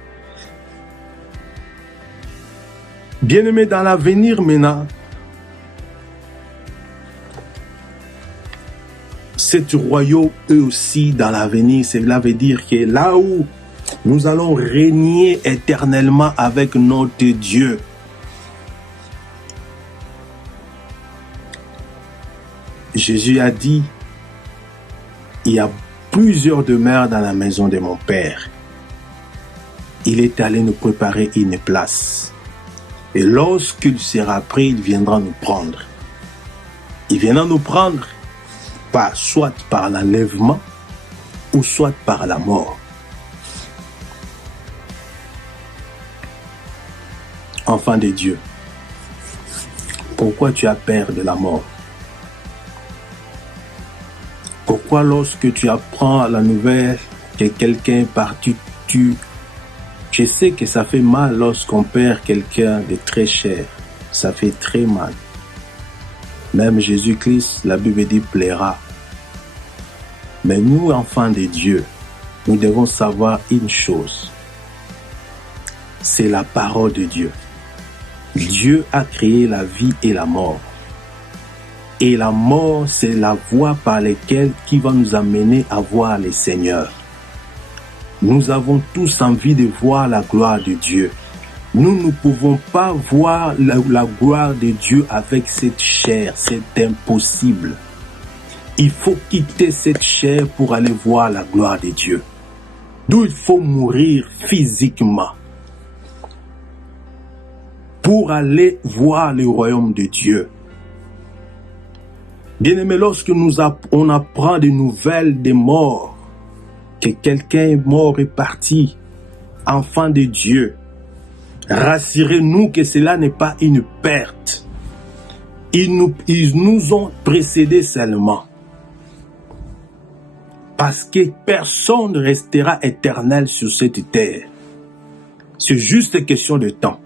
Bien-aimés, dans l'avenir maintenant, cet royaume, eux aussi, dans l'avenir, cela veut dire que là où nous allons régner éternellement avec notre Dieu. Jésus a dit, il y a plusieurs demeures dans la maison de mon Père. Il est allé nous préparer une place. Et lorsqu'il sera prêt, il viendra nous prendre. Il viendra nous prendre soit par l'enlèvement ou soit par la mort. Enfant de Dieu, pourquoi tu as peur de la mort? Pourquoi lorsque tu apprends la nouvelle que quelqu'un est parti, je sais que ça fait mal lorsqu'on perd quelqu'un de très cher. Ça fait très mal. Même Jésus-Christ, la Bible dit, plaira. Mais nous, enfants de Dieu, nous devons savoir une chose. C'est la parole de Dieu. Dieu a créé la vie et la mort. Et la mort, c'est la voie par laquelle qui va nous amener à voir le Seigneur. Nous avons tous envie de voir la gloire de Dieu. Nous ne pouvons pas voir la gloire de Dieu avec cette chair. C'est impossible. Il faut quitter cette chair pour aller voir la gloire de Dieu. D'où il faut mourir physiquement pour aller voir le royaume de Dieu. Bien-aimés, lorsque on apprend des nouvelles des morts, que quelqu'un est mort et parti, enfant de Dieu, rassurez-nous que cela n'est pas une perte. Ils nous ont précédés seulement. Parce que personne ne restera éternel sur cette terre. C'est juste une question de temps.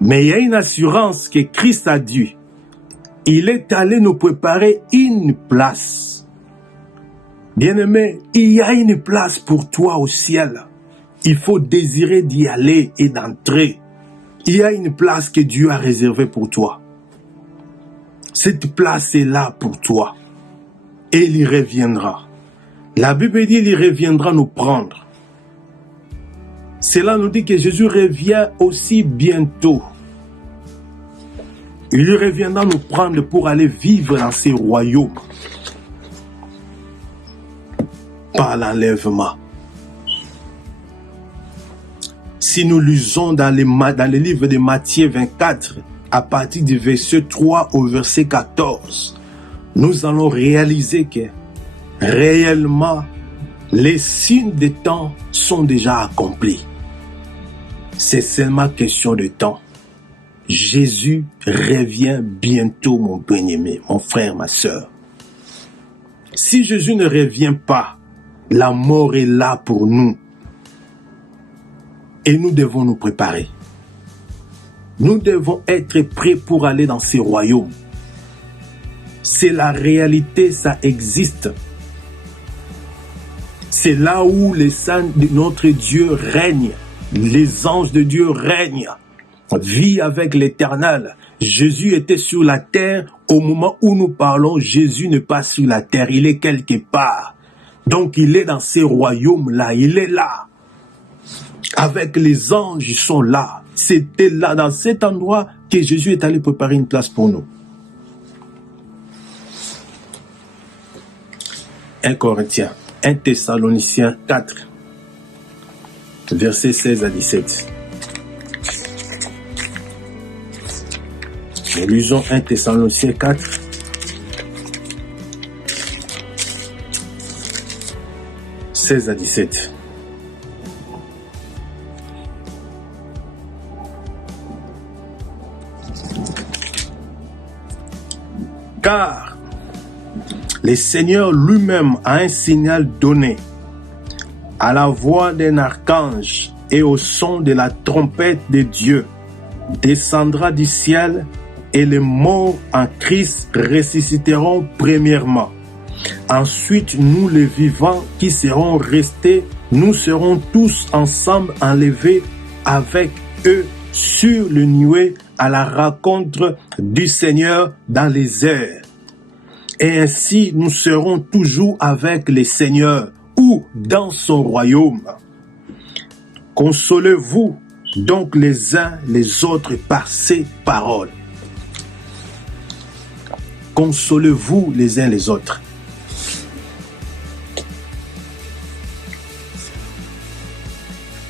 Mais il y a une assurance que Christ a dit. Il est allé nous préparer une place. Bien-aimé, il y a une place pour toi au ciel. Il faut désirer d'y aller et d'entrer. Il y a une place que Dieu a réservée pour toi. Cette place est là pour toi. Et il y reviendra. La Bible dit qu'il reviendra nous prendre. Cela nous dit que Jésus revient aussi bientôt. Il reviendra nous prendre pour aller vivre dans ces royaumes. Par l'enlèvement. Si nous lisons dans le livre de Matthieu 24, à partir du verset 3 au verset 14, nous allons réaliser que réellement, les signes des temps sont déjà accomplis. C'est seulement question de temps. Jésus revient bientôt, mon bien-aimé, mon frère, ma sœur. Si Jésus ne revient pas, la mort est là pour nous. Et nous devons nous préparer. Nous devons être prêts pour aller dans ces royaumes. C'est la réalité, ça existe. C'est là où les saints de notre Dieu règnent. Les anges de Dieu règnent. Vit avec l'Éternel. Jésus était sur la terre. Au moment où nous parlons, Jésus n'est pas sur la terre. Il est quelque part. Donc il est dans ces royaumes-là. Il est là. Avec les anges, ils sont là. C'était là, dans cet endroit, que Jésus est allé préparer une place pour nous. 1 Corinthiens, 1 Thessaloniciens 4, versets 16 à 17. Nous lisons 1 Thessaloniciens 4, « 16 à 17. Car le Seigneur lui-même a un signal donné à la voix d'un archange et au son de la trompette de Dieu descendra du ciel et les morts en Christ ressusciteront premièrement. Ensuite, nous les vivants qui serons restés, nous serons tous ensemble enlevés avec eux sur le nuée à la rencontre du Seigneur dans les airs. Et ainsi nous serons toujours avec le Seigneur ou dans son royaume. Consolez-vous donc les uns les autres par ces paroles. Consolez-vous les uns les autres.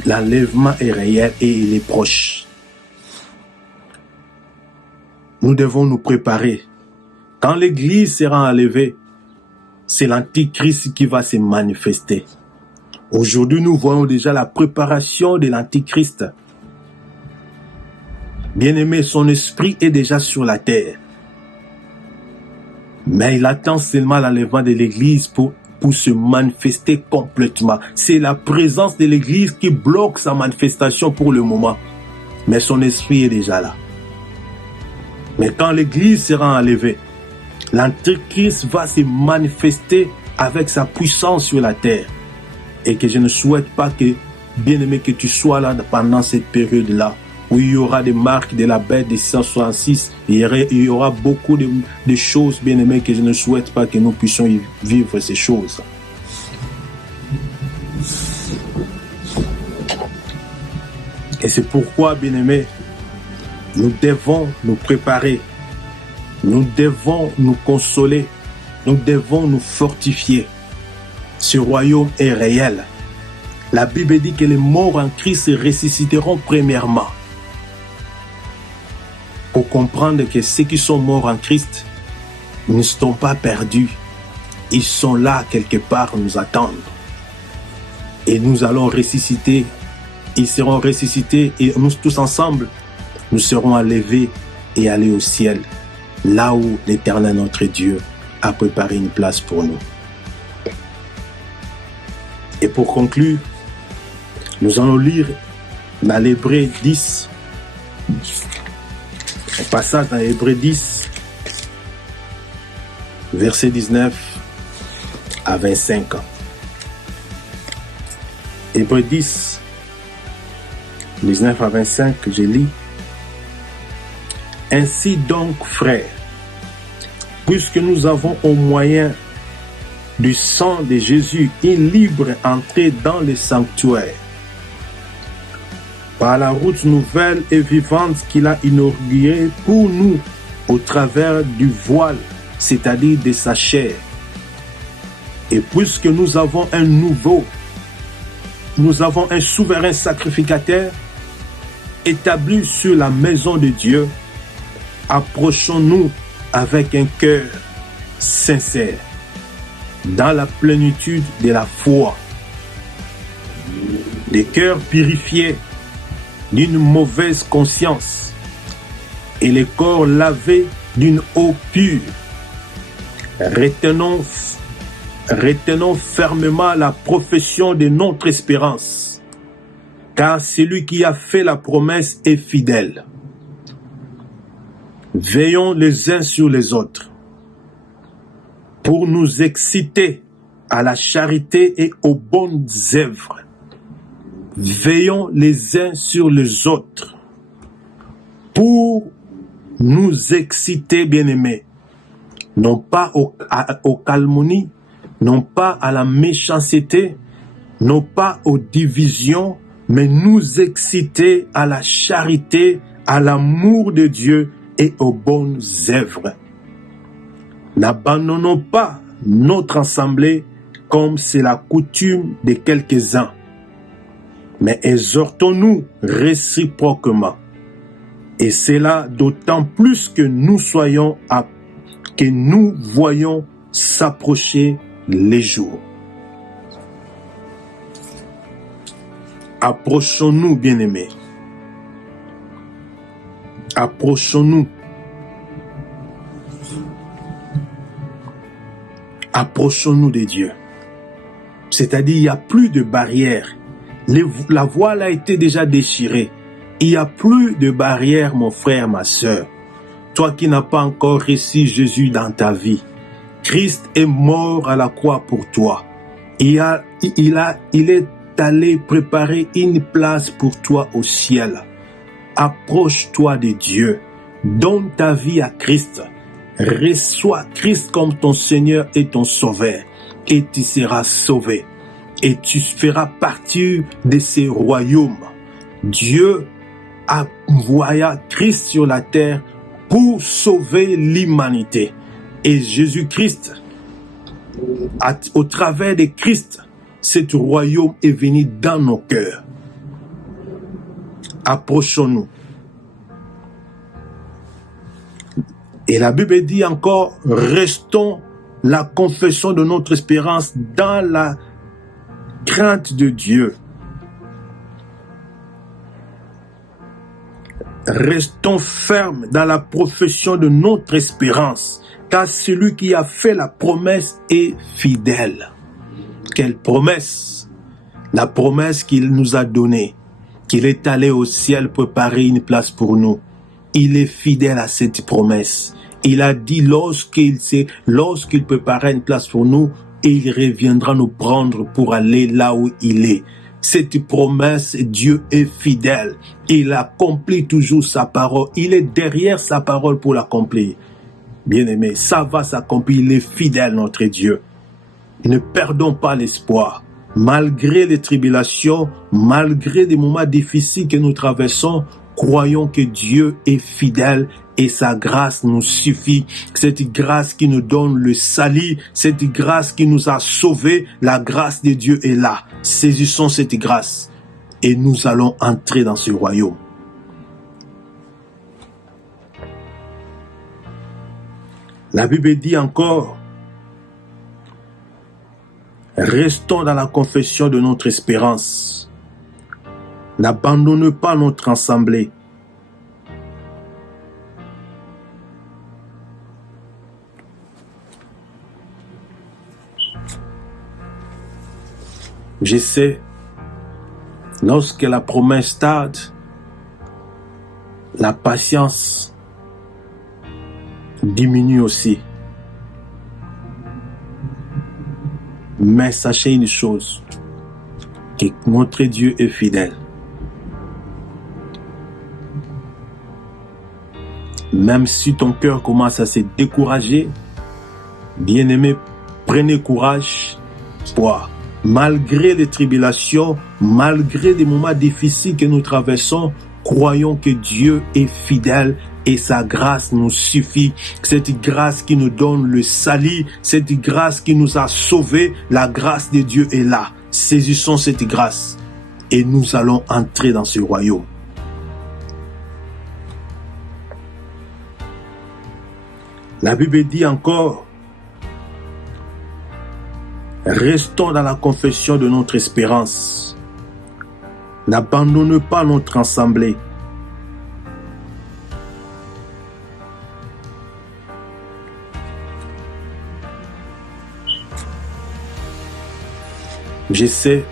L'enlèvement est réel et il est proche. Nous devons nous préparer. Quand l'Église sera enlevée, c'est l'Antichrist qui va se manifester. Aujourd'hui, nous voyons déjà la préparation de l'Antichrist. Bien-aimé, son esprit est déjà sur la terre. Mais il attend seulement l'enlèvement de l'Église pour se manifester complètement. C'est la présence de l'Église qui bloque sa manifestation pour le moment. Mais son esprit est déjà là. Mais quand l'Église sera enlevée, l'Antichrist va se manifester avec sa puissance sur la terre. Et que je ne souhaite pas que, bien-aimé, que tu sois là pendant cette période-là, où il y aura des marques de la bête de 666, il y aura beaucoup de choses, bien-aimés, que je ne souhaite pas que nous puissions vivre ces choses. Et c'est pourquoi, bien-aimés, nous devons nous préparer, nous devons nous consoler, nous devons nous fortifier. Ce royaume est réel. La Bible dit que les morts en Christ ressusciteront premièrement. Pour comprendre que ceux qui sont morts en Christ ne sont pas perdus. Ils sont là quelque part, nous attendent. Et nous allons ressusciter. Ils seront ressuscités et nous tous ensemble, nous serons enlevés et aller au ciel, là où l'Éternel notre Dieu a préparé une place pour nous. Et pour conclure, nous allons lire dans l'Hébreu 10, un passage dans l'Hébreu 10, verset 19 à 25. Hébreu 10, 19 à 25, je lis. Ainsi donc, frères, puisque nous avons au moyen du sang de Jésus une libre entrée dans le sanctuaire, par la route nouvelle et vivante qu'il a inaugurée pour nous au travers du voile, c'est-à-dire de sa chair. Et puisque nous avons un souverain sacrificateur établi sur la maison de Dieu, approchons-nous avec un cœur sincère, dans la plénitude de la foi, des cœurs purifiés d'une mauvaise conscience et les corps lavés d'une eau pure. Retenons fermement la profession de notre espérance, car celui qui a fait la promesse est fidèle. Veillons les uns sur les autres pour nous exciter à la charité et aux bonnes œuvres. Veillons les uns sur les autres pour nous exciter, bien-aimés, non pas aux calomnies, non pas à la méchanceté, non pas aux divisions, mais nous exciter à la charité, à l'amour de Dieu et aux bonnes œuvres. N'abandonnons pas notre assemblée comme c'est la coutume de quelques-uns, mais exhortons-nous réciproquement. Et cela d'autant plus que nous voyons s'approcher les jours. Approchons-nous, bien-aimés. Approchons-nous. Approchons-nous de Dieu. C'est-à-dire, il n'y a plus de barrières. La voile a été déjà déchirée. Il n'y a plus de barrières, mon frère, ma sœur. Toi qui n'as pas encore reçu Jésus dans ta vie, Christ est mort à la croix pour toi. Il est est allé préparer une place pour toi au ciel. Approche-toi de Dieu. Donne ta vie à Christ. Reçois Christ comme ton Seigneur et ton Sauveur. Et tu seras sauvé. Et tu feras partie de ce royaume. Dieu a envoyé Christ sur la terre pour sauver l'humanité. Et Jésus-Christ, au travers de Christ, ce royaume est venu dans nos cœurs. Approchons-nous. Et la Bible dit encore, restons la confession de notre espérance dans la crainte de Dieu. Restons fermes dans la profession de notre espérance, car celui qui a fait la promesse est fidèle. Quelle promesse? La promesse qu'il nous a donnée, qu'il est allé au ciel préparer une place pour nous. Il est fidèle à cette promesse. Il a dit lorsqu'il préparera une place pour nous, il reviendra nous prendre pour aller là où il est. Cette promesse, Dieu est fidèle. Il accomplit toujours sa parole. Il est derrière sa parole pour l'accomplir. Bien-aimé, ça va s'accomplir. Il est fidèle, notre Dieu. Ne perdons pas l'espoir. Malgré les tribulations, malgré les moments difficiles que nous traversons, croyons que Dieu est fidèle et sa grâce nous suffit. Cette grâce qui nous donne le salut, cette grâce qui nous a sauvés, la grâce de Dieu est là. Saisissons cette grâce et nous allons entrer dans ce royaume. La Bible dit encore, restons dans la confession de notre espérance. N'abandonnez pas notre assemblée. Je sais, lorsque la promesse tarde, la patience diminue aussi. Mais sachez une chose, que notre Dieu est fidèle. Même si ton cœur commence à se décourager, bien-aimé, prenez courage, espoir. Malgré les tribulations, malgré les moments difficiles que nous traversons, croyons que Dieu est fidèle et sa grâce nous suffit. Cette grâce qui nous donne le salut, cette grâce qui nous a sauvés, la grâce de Dieu est là. Saisissons cette grâce et nous allons entrer dans ce royaume. La Bible dit encore, restons dans la confession de notre espérance. N'abandonnez pas notre assemblée. Je sais,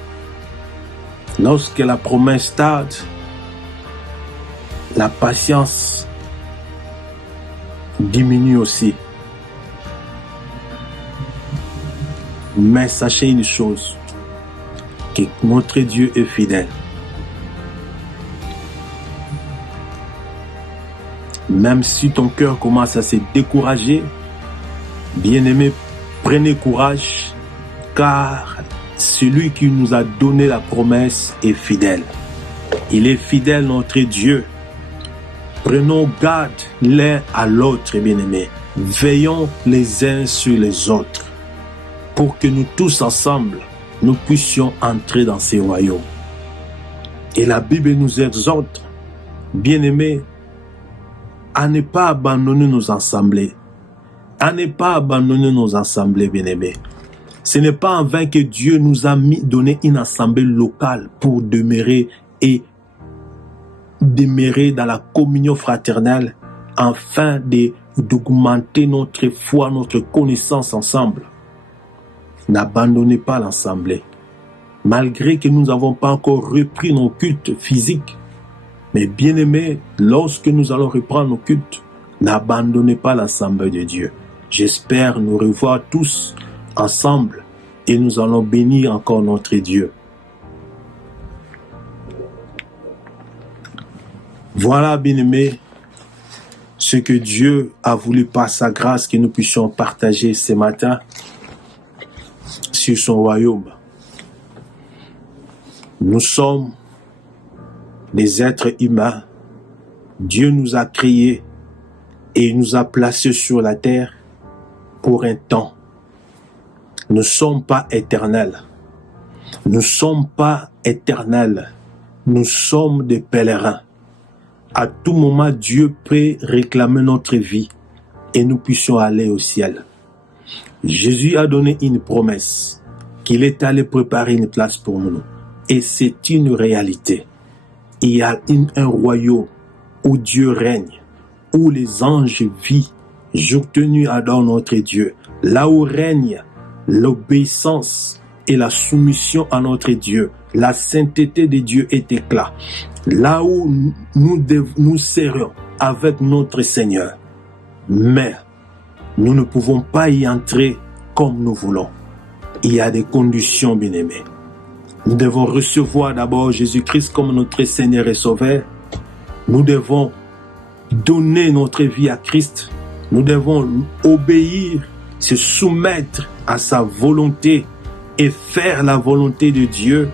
lorsque la promesse tarde, la patience diminue aussi. Mais sachez une chose, que notre Dieu est fidèle. Même si ton cœur commence à se décourager, bien-aimé, prenez courage, car celui qui nous a donné la promesse est fidèle. Il est fidèle, notre Dieu. Prenons garde l'un à l'autre, bien-aimés. Veillons les uns sur les autres, pour que nous tous ensemble, nous puissions entrer dans ces royaumes. Et la Bible nous exhorte, bien-aimés, à ne pas abandonner nos assemblées. À ne pas abandonner nos assemblées, bien-aimés. Ce n'est pas en vain que Dieu nous a donné une assemblée locale pour demeurer dans la communion fraternelle afin d'augmenter notre foi, notre connaissance ensemble. N'abandonnez pas l'assemblée. Malgré que nous n'avons pas encore repris nos cultes physiques, mais bien aimés, lorsque nous allons reprendre nos cultes, n'abandonnez pas l'assemblée de Dieu. J'espère nous revoir tous ensemble et nous allons bénir encore notre Dieu. Voilà, bien-aimés, ce que Dieu a voulu par sa grâce que nous puissions partager ce matin sur son royaume. Nous sommes des êtres humains. Dieu nous a créés et il nous a placés sur la terre pour un temps. Nous ne sommes pas éternels. Nous ne sommes pas éternels. Nous sommes des pèlerins. À tout moment, Dieu peut réclamer notre vie et nous puissions aller au ciel. Jésus a donné une promesse qu'il est allé préparer une place pour nous. Et c'est une réalité. Il y a un royaume où Dieu règne, où les anges vivent, jour tenu adorent notre Dieu. Là où règne l'obéissance et la soumission à notre Dieu, la sainteté de Dieu est éclat. Là où nous serons avec notre Seigneur. Mais nous ne pouvons pas y entrer comme nous voulons. Il y a des conditions, bien-aimés. Nous devons recevoir d'abord Jésus-Christ comme notre Seigneur et Sauveur. Nous devons donner notre vie à Christ. Nous devons obéir, se soumettre à sa volonté et faire la volonté de Dieu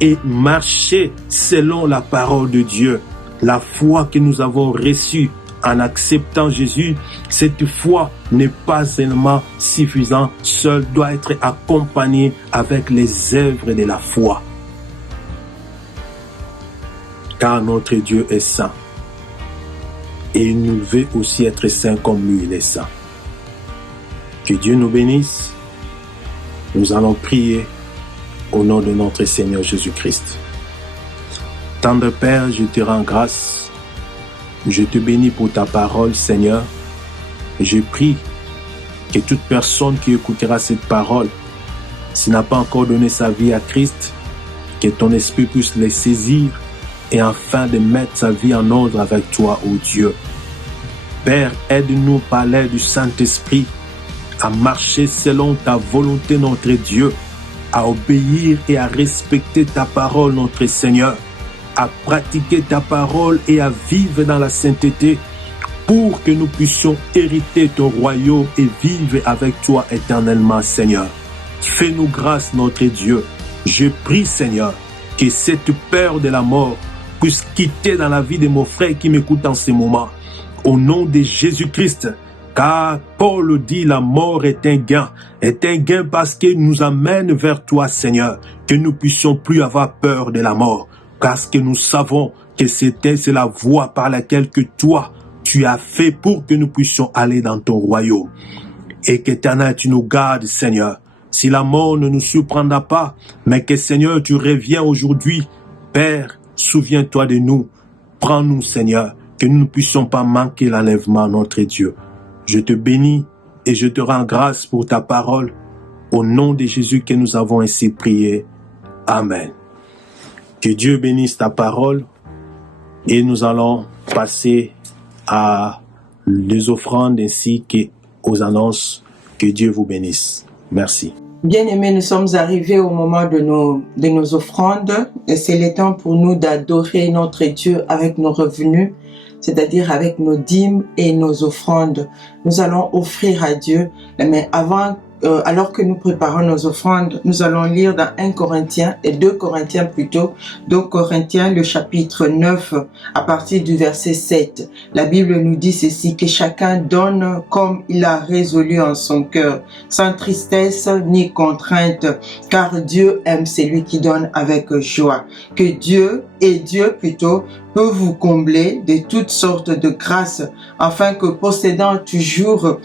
et marcher selon la parole de Dieu. La foi que nous avons reçue en acceptant Jésus, cette foi n'est pas seulement suffisante, seule doit être accompagnée avec les œuvres de la foi. Car notre Dieu est saint. Et il nous veut aussi être saint comme lui, il est saint. Que Dieu nous bénisse. Nous allons prier au nom de notre Seigneur Jésus-Christ. Tendre Père, je te rends grâce. Je te bénis pour ta parole, Seigneur. Je prie que toute personne qui écoutera cette parole, s'il n'a pas encore donné sa vie à Christ, que ton esprit puisse les saisir et enfin de mettre sa vie en ordre avec toi, ô Dieu. Père, aide-nous par l'aide du Saint-Esprit à marcher selon ta volonté, notre Dieu, à obéir et à respecter ta parole, notre Seigneur, à pratiquer ta parole et à vivre dans la sainteté pour que nous puissions hériter ton royaume et vivre avec toi éternellement, Seigneur. Fais-nous grâce, notre Dieu. Je prie, Seigneur, que cette peur de la mort puisse quitter dans la vie de mon frère qui m'écoute en ce moment. Au nom de Jésus-Christ, car Paul dit la mort est un gain parce qu'il nous amène vers toi, Seigneur, que nous puissions plus avoir peur de la mort, parce que nous savons que c'est la voie par laquelle que toi, tu as fait pour que nous puissions aller dans ton royaume. Et qu'éternel, tu nous gardes, Seigneur. Si la mort ne nous surprendra pas, mais que Seigneur, tu reviens aujourd'hui, Père, souviens-toi de nous. Prends-nous, Seigneur, que nous ne puissions pas manquer l'enlèvement, notre Dieu. Je te bénis et je te rends grâce pour ta parole. Au nom de Jésus que nous avons ainsi prié. Amen. Que Dieu bénisse ta parole et nous allons passer à les offrandes ainsi qu'aux annonces. Que Dieu vous bénisse. Merci. Bien-aimés, nous sommes arrivés au moment de nos offrandes et c'est le temps pour nous d'adorer notre Dieu avec nos revenus, c'est-à-dire avec nos dîmes et nos offrandes. Nous allons offrir à Dieu, mais alors que nous préparons nos offrandes, nous allons lire dans 1 Corinthiens et 2 Corinthiens plutôt, 2 Corinthiens le chapitre 9 à partir du verset 7. La Bible nous dit ceci, que chacun donne comme il a résolu en son cœur, sans tristesse ni contrainte, car Dieu aime celui qui donne avec joie. Que Dieu peut vous combler de toutes sortes de grâces, afin que possédant toujours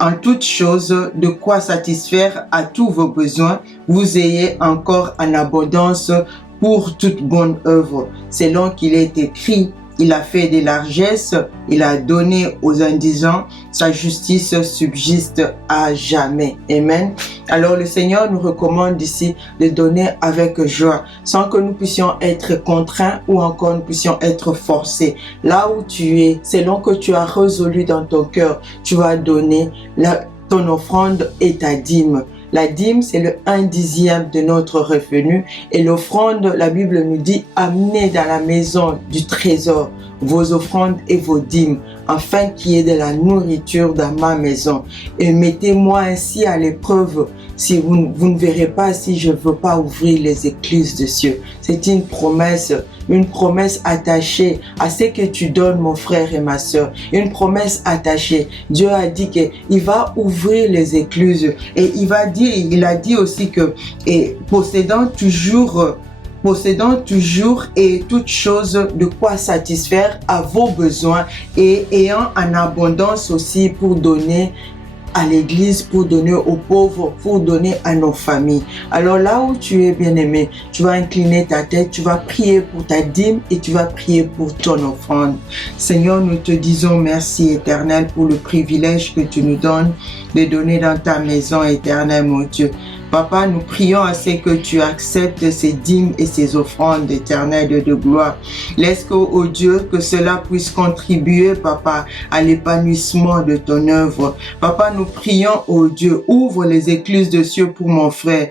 en toutes choses de quoi satisfaire à tous vos besoins, vous ayez encore en abondance pour toute bonne œuvre. Selon qu'il est écrit, il a fait des largesses, il a donné aux indigents, sa justice subsiste à jamais. Amen. Alors le Seigneur nous recommande ici de donner avec joie, sans que nous puissions être contraints ou encore nous puissions être forcés. Là où tu es, selon que tu as résolu dans ton cœur, tu vas donner ton offrande et ta dîme. La dîme, c'est le 1/10 de notre revenu. Et l'offrande, la Bible nous dit, amenez dans la maison du trésor vos offrandes et vos dîmes, afin qu'il y ait de la nourriture dans ma maison. Et mettez-moi ainsi à l'épreuve, si vous ne verrez pas si je ne veux pas ouvrir les écluses de cieux. C'est une promesse attachée à ce que tu donnes, mon frère et ma soeur. Une promesse attachée. Dieu a dit qu'il va ouvrir les écluses et il a dit aussi que, et possédant toujours et toute chose de quoi satisfaire à vos besoins et ayant en abondance aussi pour donner à l'église, pour donner aux pauvres, pour donner à nos familles. Alors là où tu es bien-aimé, tu vas incliner ta tête, tu vas prier pour ta dîme et tu vas prier pour ton offrande. Seigneur, nous te disons merci éternel pour le privilège que tu nous donnes de donner dans ta maison éternelle, mon Dieu. Papa, nous prions à ce que tu acceptes ces dîmes et ces offrandes éternelles de gloire. Laisse oh Dieu, que cela puisse contribuer, Papa, à l'épanouissement de ton œuvre. Papa, nous prions, oh Dieu, ouvre les écluses de cieux pour mon frère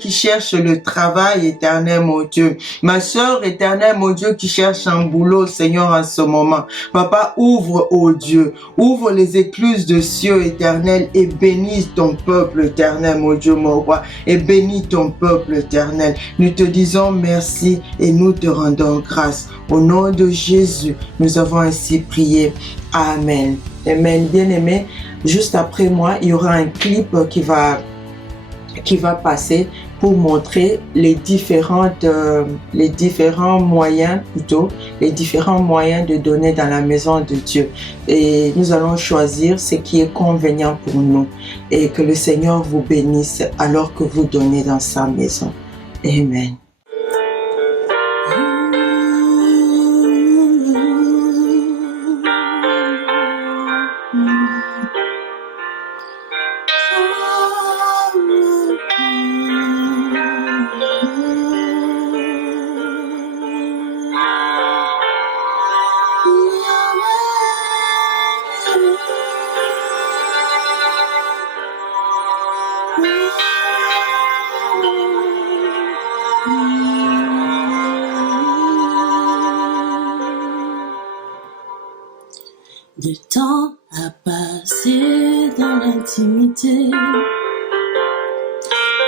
qui cherche le travail éternel, mon Dieu. Ma soeur éternelle, mon Dieu, qui cherche un boulot, Seigneur, en ce moment. Papa, ouvre, oh Dieu, ouvre les écluses de cieux éternel et bénis ton peuple éternel, mon Dieu, mon roi, et bénis ton peuple éternel. Nous te disons merci et nous te rendons grâce. Au nom de Jésus, nous avons ainsi prié. Amen. Amen. Bien-aimés, juste après moi, il y aura un clip qui va passer pour montrer les différents moyens de donner dans la maison de Dieu. Et nous allons choisir ce qui est convenient pour nous. Et que le Seigneur vous bénisse alors que vous donnez dans sa maison. Amen. Du temps à passer dans l'intimité,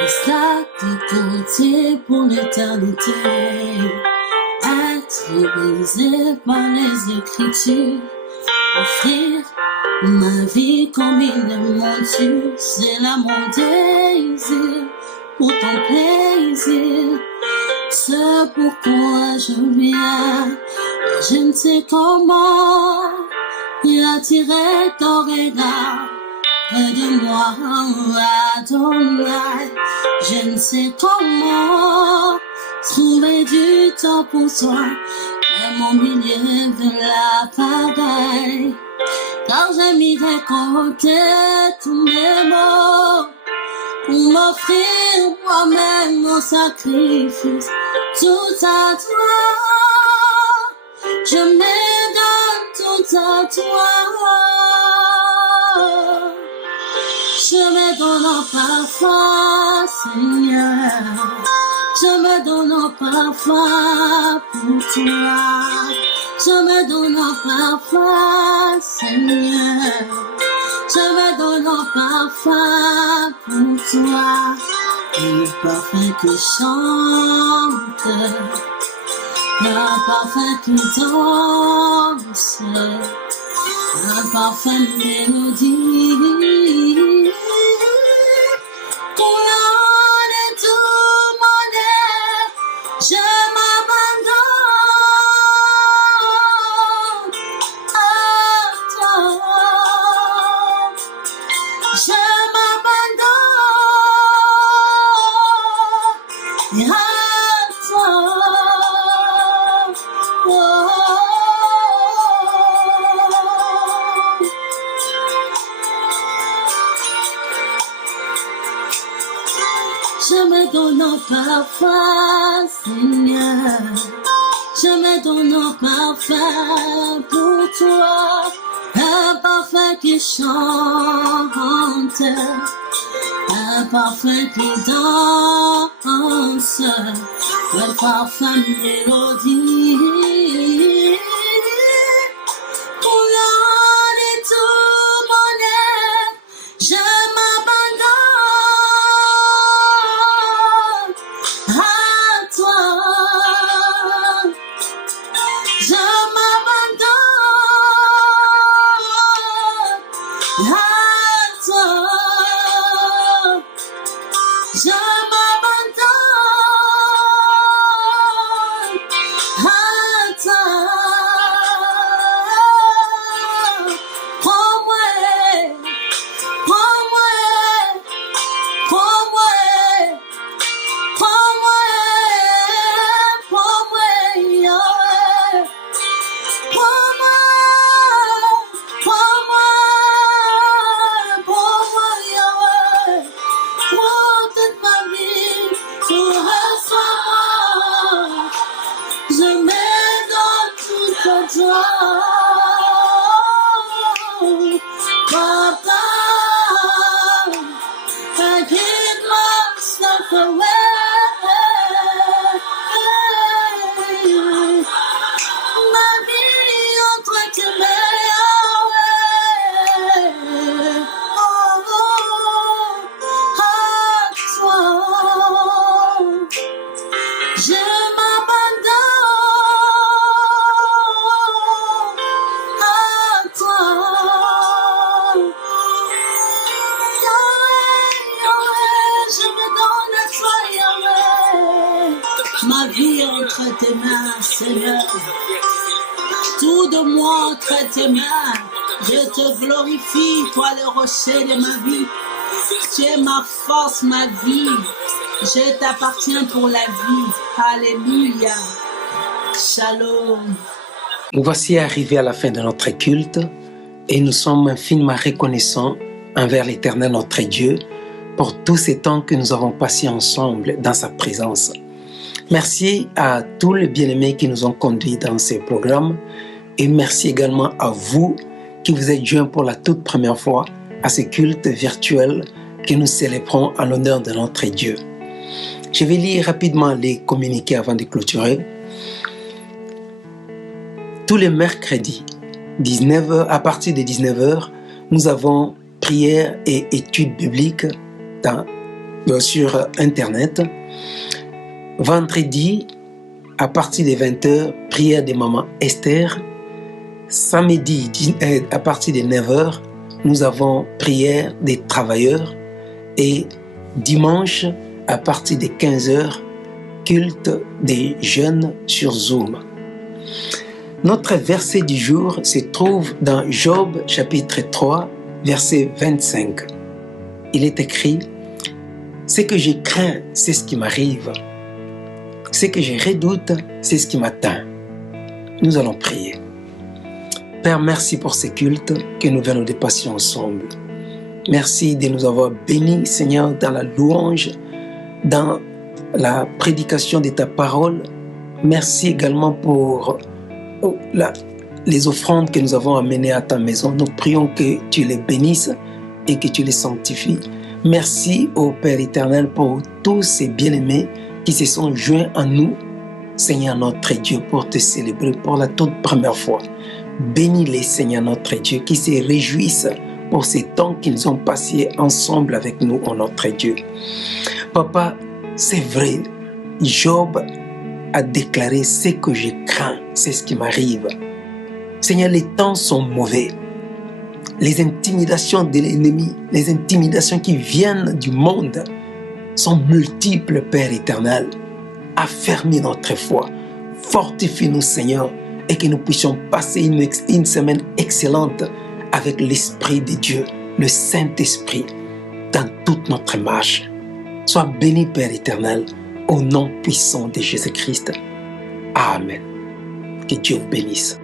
reste à tes côtés pour l'éternité, être brisé par les Écritures, offrir ma vie comme une monture, c'est là mon désir pour ton plaisir. C'est pourquoi je viens, je ne sais comment, et attirer ton regard près de moi, Adonai. Je ne sais comment trouver du temps pour toi, même au milieu de la pagaille, car j'ai mis de côté tous mes mots pour m'offrir moi-même mon sacrifice, tout à toi. Je me donne tout à toi. Je me donne en parfum, Seigneur. Je me donne en parfum pour toi. Je me donne en parfum, Seigneur. Je me donne en parfum pour toi. Le parfum que chante, un parfum qui danse, un parfum de mélodie. Couronne et tout mon air, je m'abandonne à toi. Je m'abandonne à toi. Je me donne en parfum, Seigneur. Je me donne en parfum pour toi. Un parfum qui chante, un parfum qui danse, le parfum de mélodie. Pour l'âme et tout mon être, je m'abandonne à toi. Je m'abandonne à toi. Je m'abandonne à toi. Prends-moi, prends-moi, prends-moi, prends-moi, prends-moi, Yahweh. Prends-moi, prends-moi, prends-moi, Yahweh. Pour toute ma vie, tu reçois-moi. Je mets dans tout à toi. Papa, I give myself away. Ma vie entre tes mains, Yahweh. Oh, à toi. Je m'abandonne à toi. Yahweh, Yahweh, je me donne à toi, Yahweh. Ma vie entre tes mains, Seigneur. Tout de moi entre tes mains. Je te glorifie, toi le rocher de ma vie. Tu es ma force, ma vie. Je t'appartiens pour la vie. Alléluia. Shalom. Nous voici arrivés à la fin de notre culte et nous sommes infiniment reconnaissants envers l'Éternel notre Dieu pour tous ces temps que nous avons passés ensemble dans sa présence. Merci à tous les bien-aimés qui nous ont conduits dans ces programmes et merci également à vous qui vous êtes joints pour la toute première fois à ce culte virtuel que nous célébrons en l'honneur de notre Dieu. Je vais lire rapidement les communiqués avant de clôturer. Tous les mercredis, 19h, à partir de 19h, nous avons prière et études bibliques sur Internet. Vendredi, à partir de 20h, prière de maman Esther. Samedi, à partir de 9h, nous avons prière des travailleurs. Et dimanche, à partir de 15h, culte des jeunes sur Zoom. Notre verset du jour se trouve dans Job chapitre 3, verset 25. Il est écrit « Ce que je crains, c'est ce qui m'arrive. Ce que je redoute, c'est ce qui m'atteint. » Nous allons prier. Père, merci pour ces cultes que nous venons de passer ensemble. Merci de nous avoir bénis, Seigneur, dans la louange, dans la prédication de ta parole. Merci également pour les offrandes que nous avons amenées à ta maison. Nous prions que tu les bénisses et que tu les sanctifies. Merci au Père éternel pour tous ces bien-aimés qui se sont joints à nous, Seigneur notre Dieu, pour te célébrer pour la toute première fois. Bénis-les, Seigneur notre Dieu, qui se réjouissent pour ces temps qu'ils ont passés ensemble avec nous, oh notre Dieu. Papa, c'est vrai, Job a déclaré « Ce que je crains, c'est ce qui m'arrive ». Seigneur, les temps sont mauvais. Les intimidations de l'ennemi, les intimidations qui viennent du monde sont multiples, Père éternel. Affermis notre foi, fortifie-nous, Seigneur, et que nous puissions passer une semaine excellente avec l'Esprit de Dieu, le Saint-Esprit, dans toute notre marche. Sois béni, Père éternel, au nom puissant de Jésus-Christ. Amen. Que Dieu vous bénisse.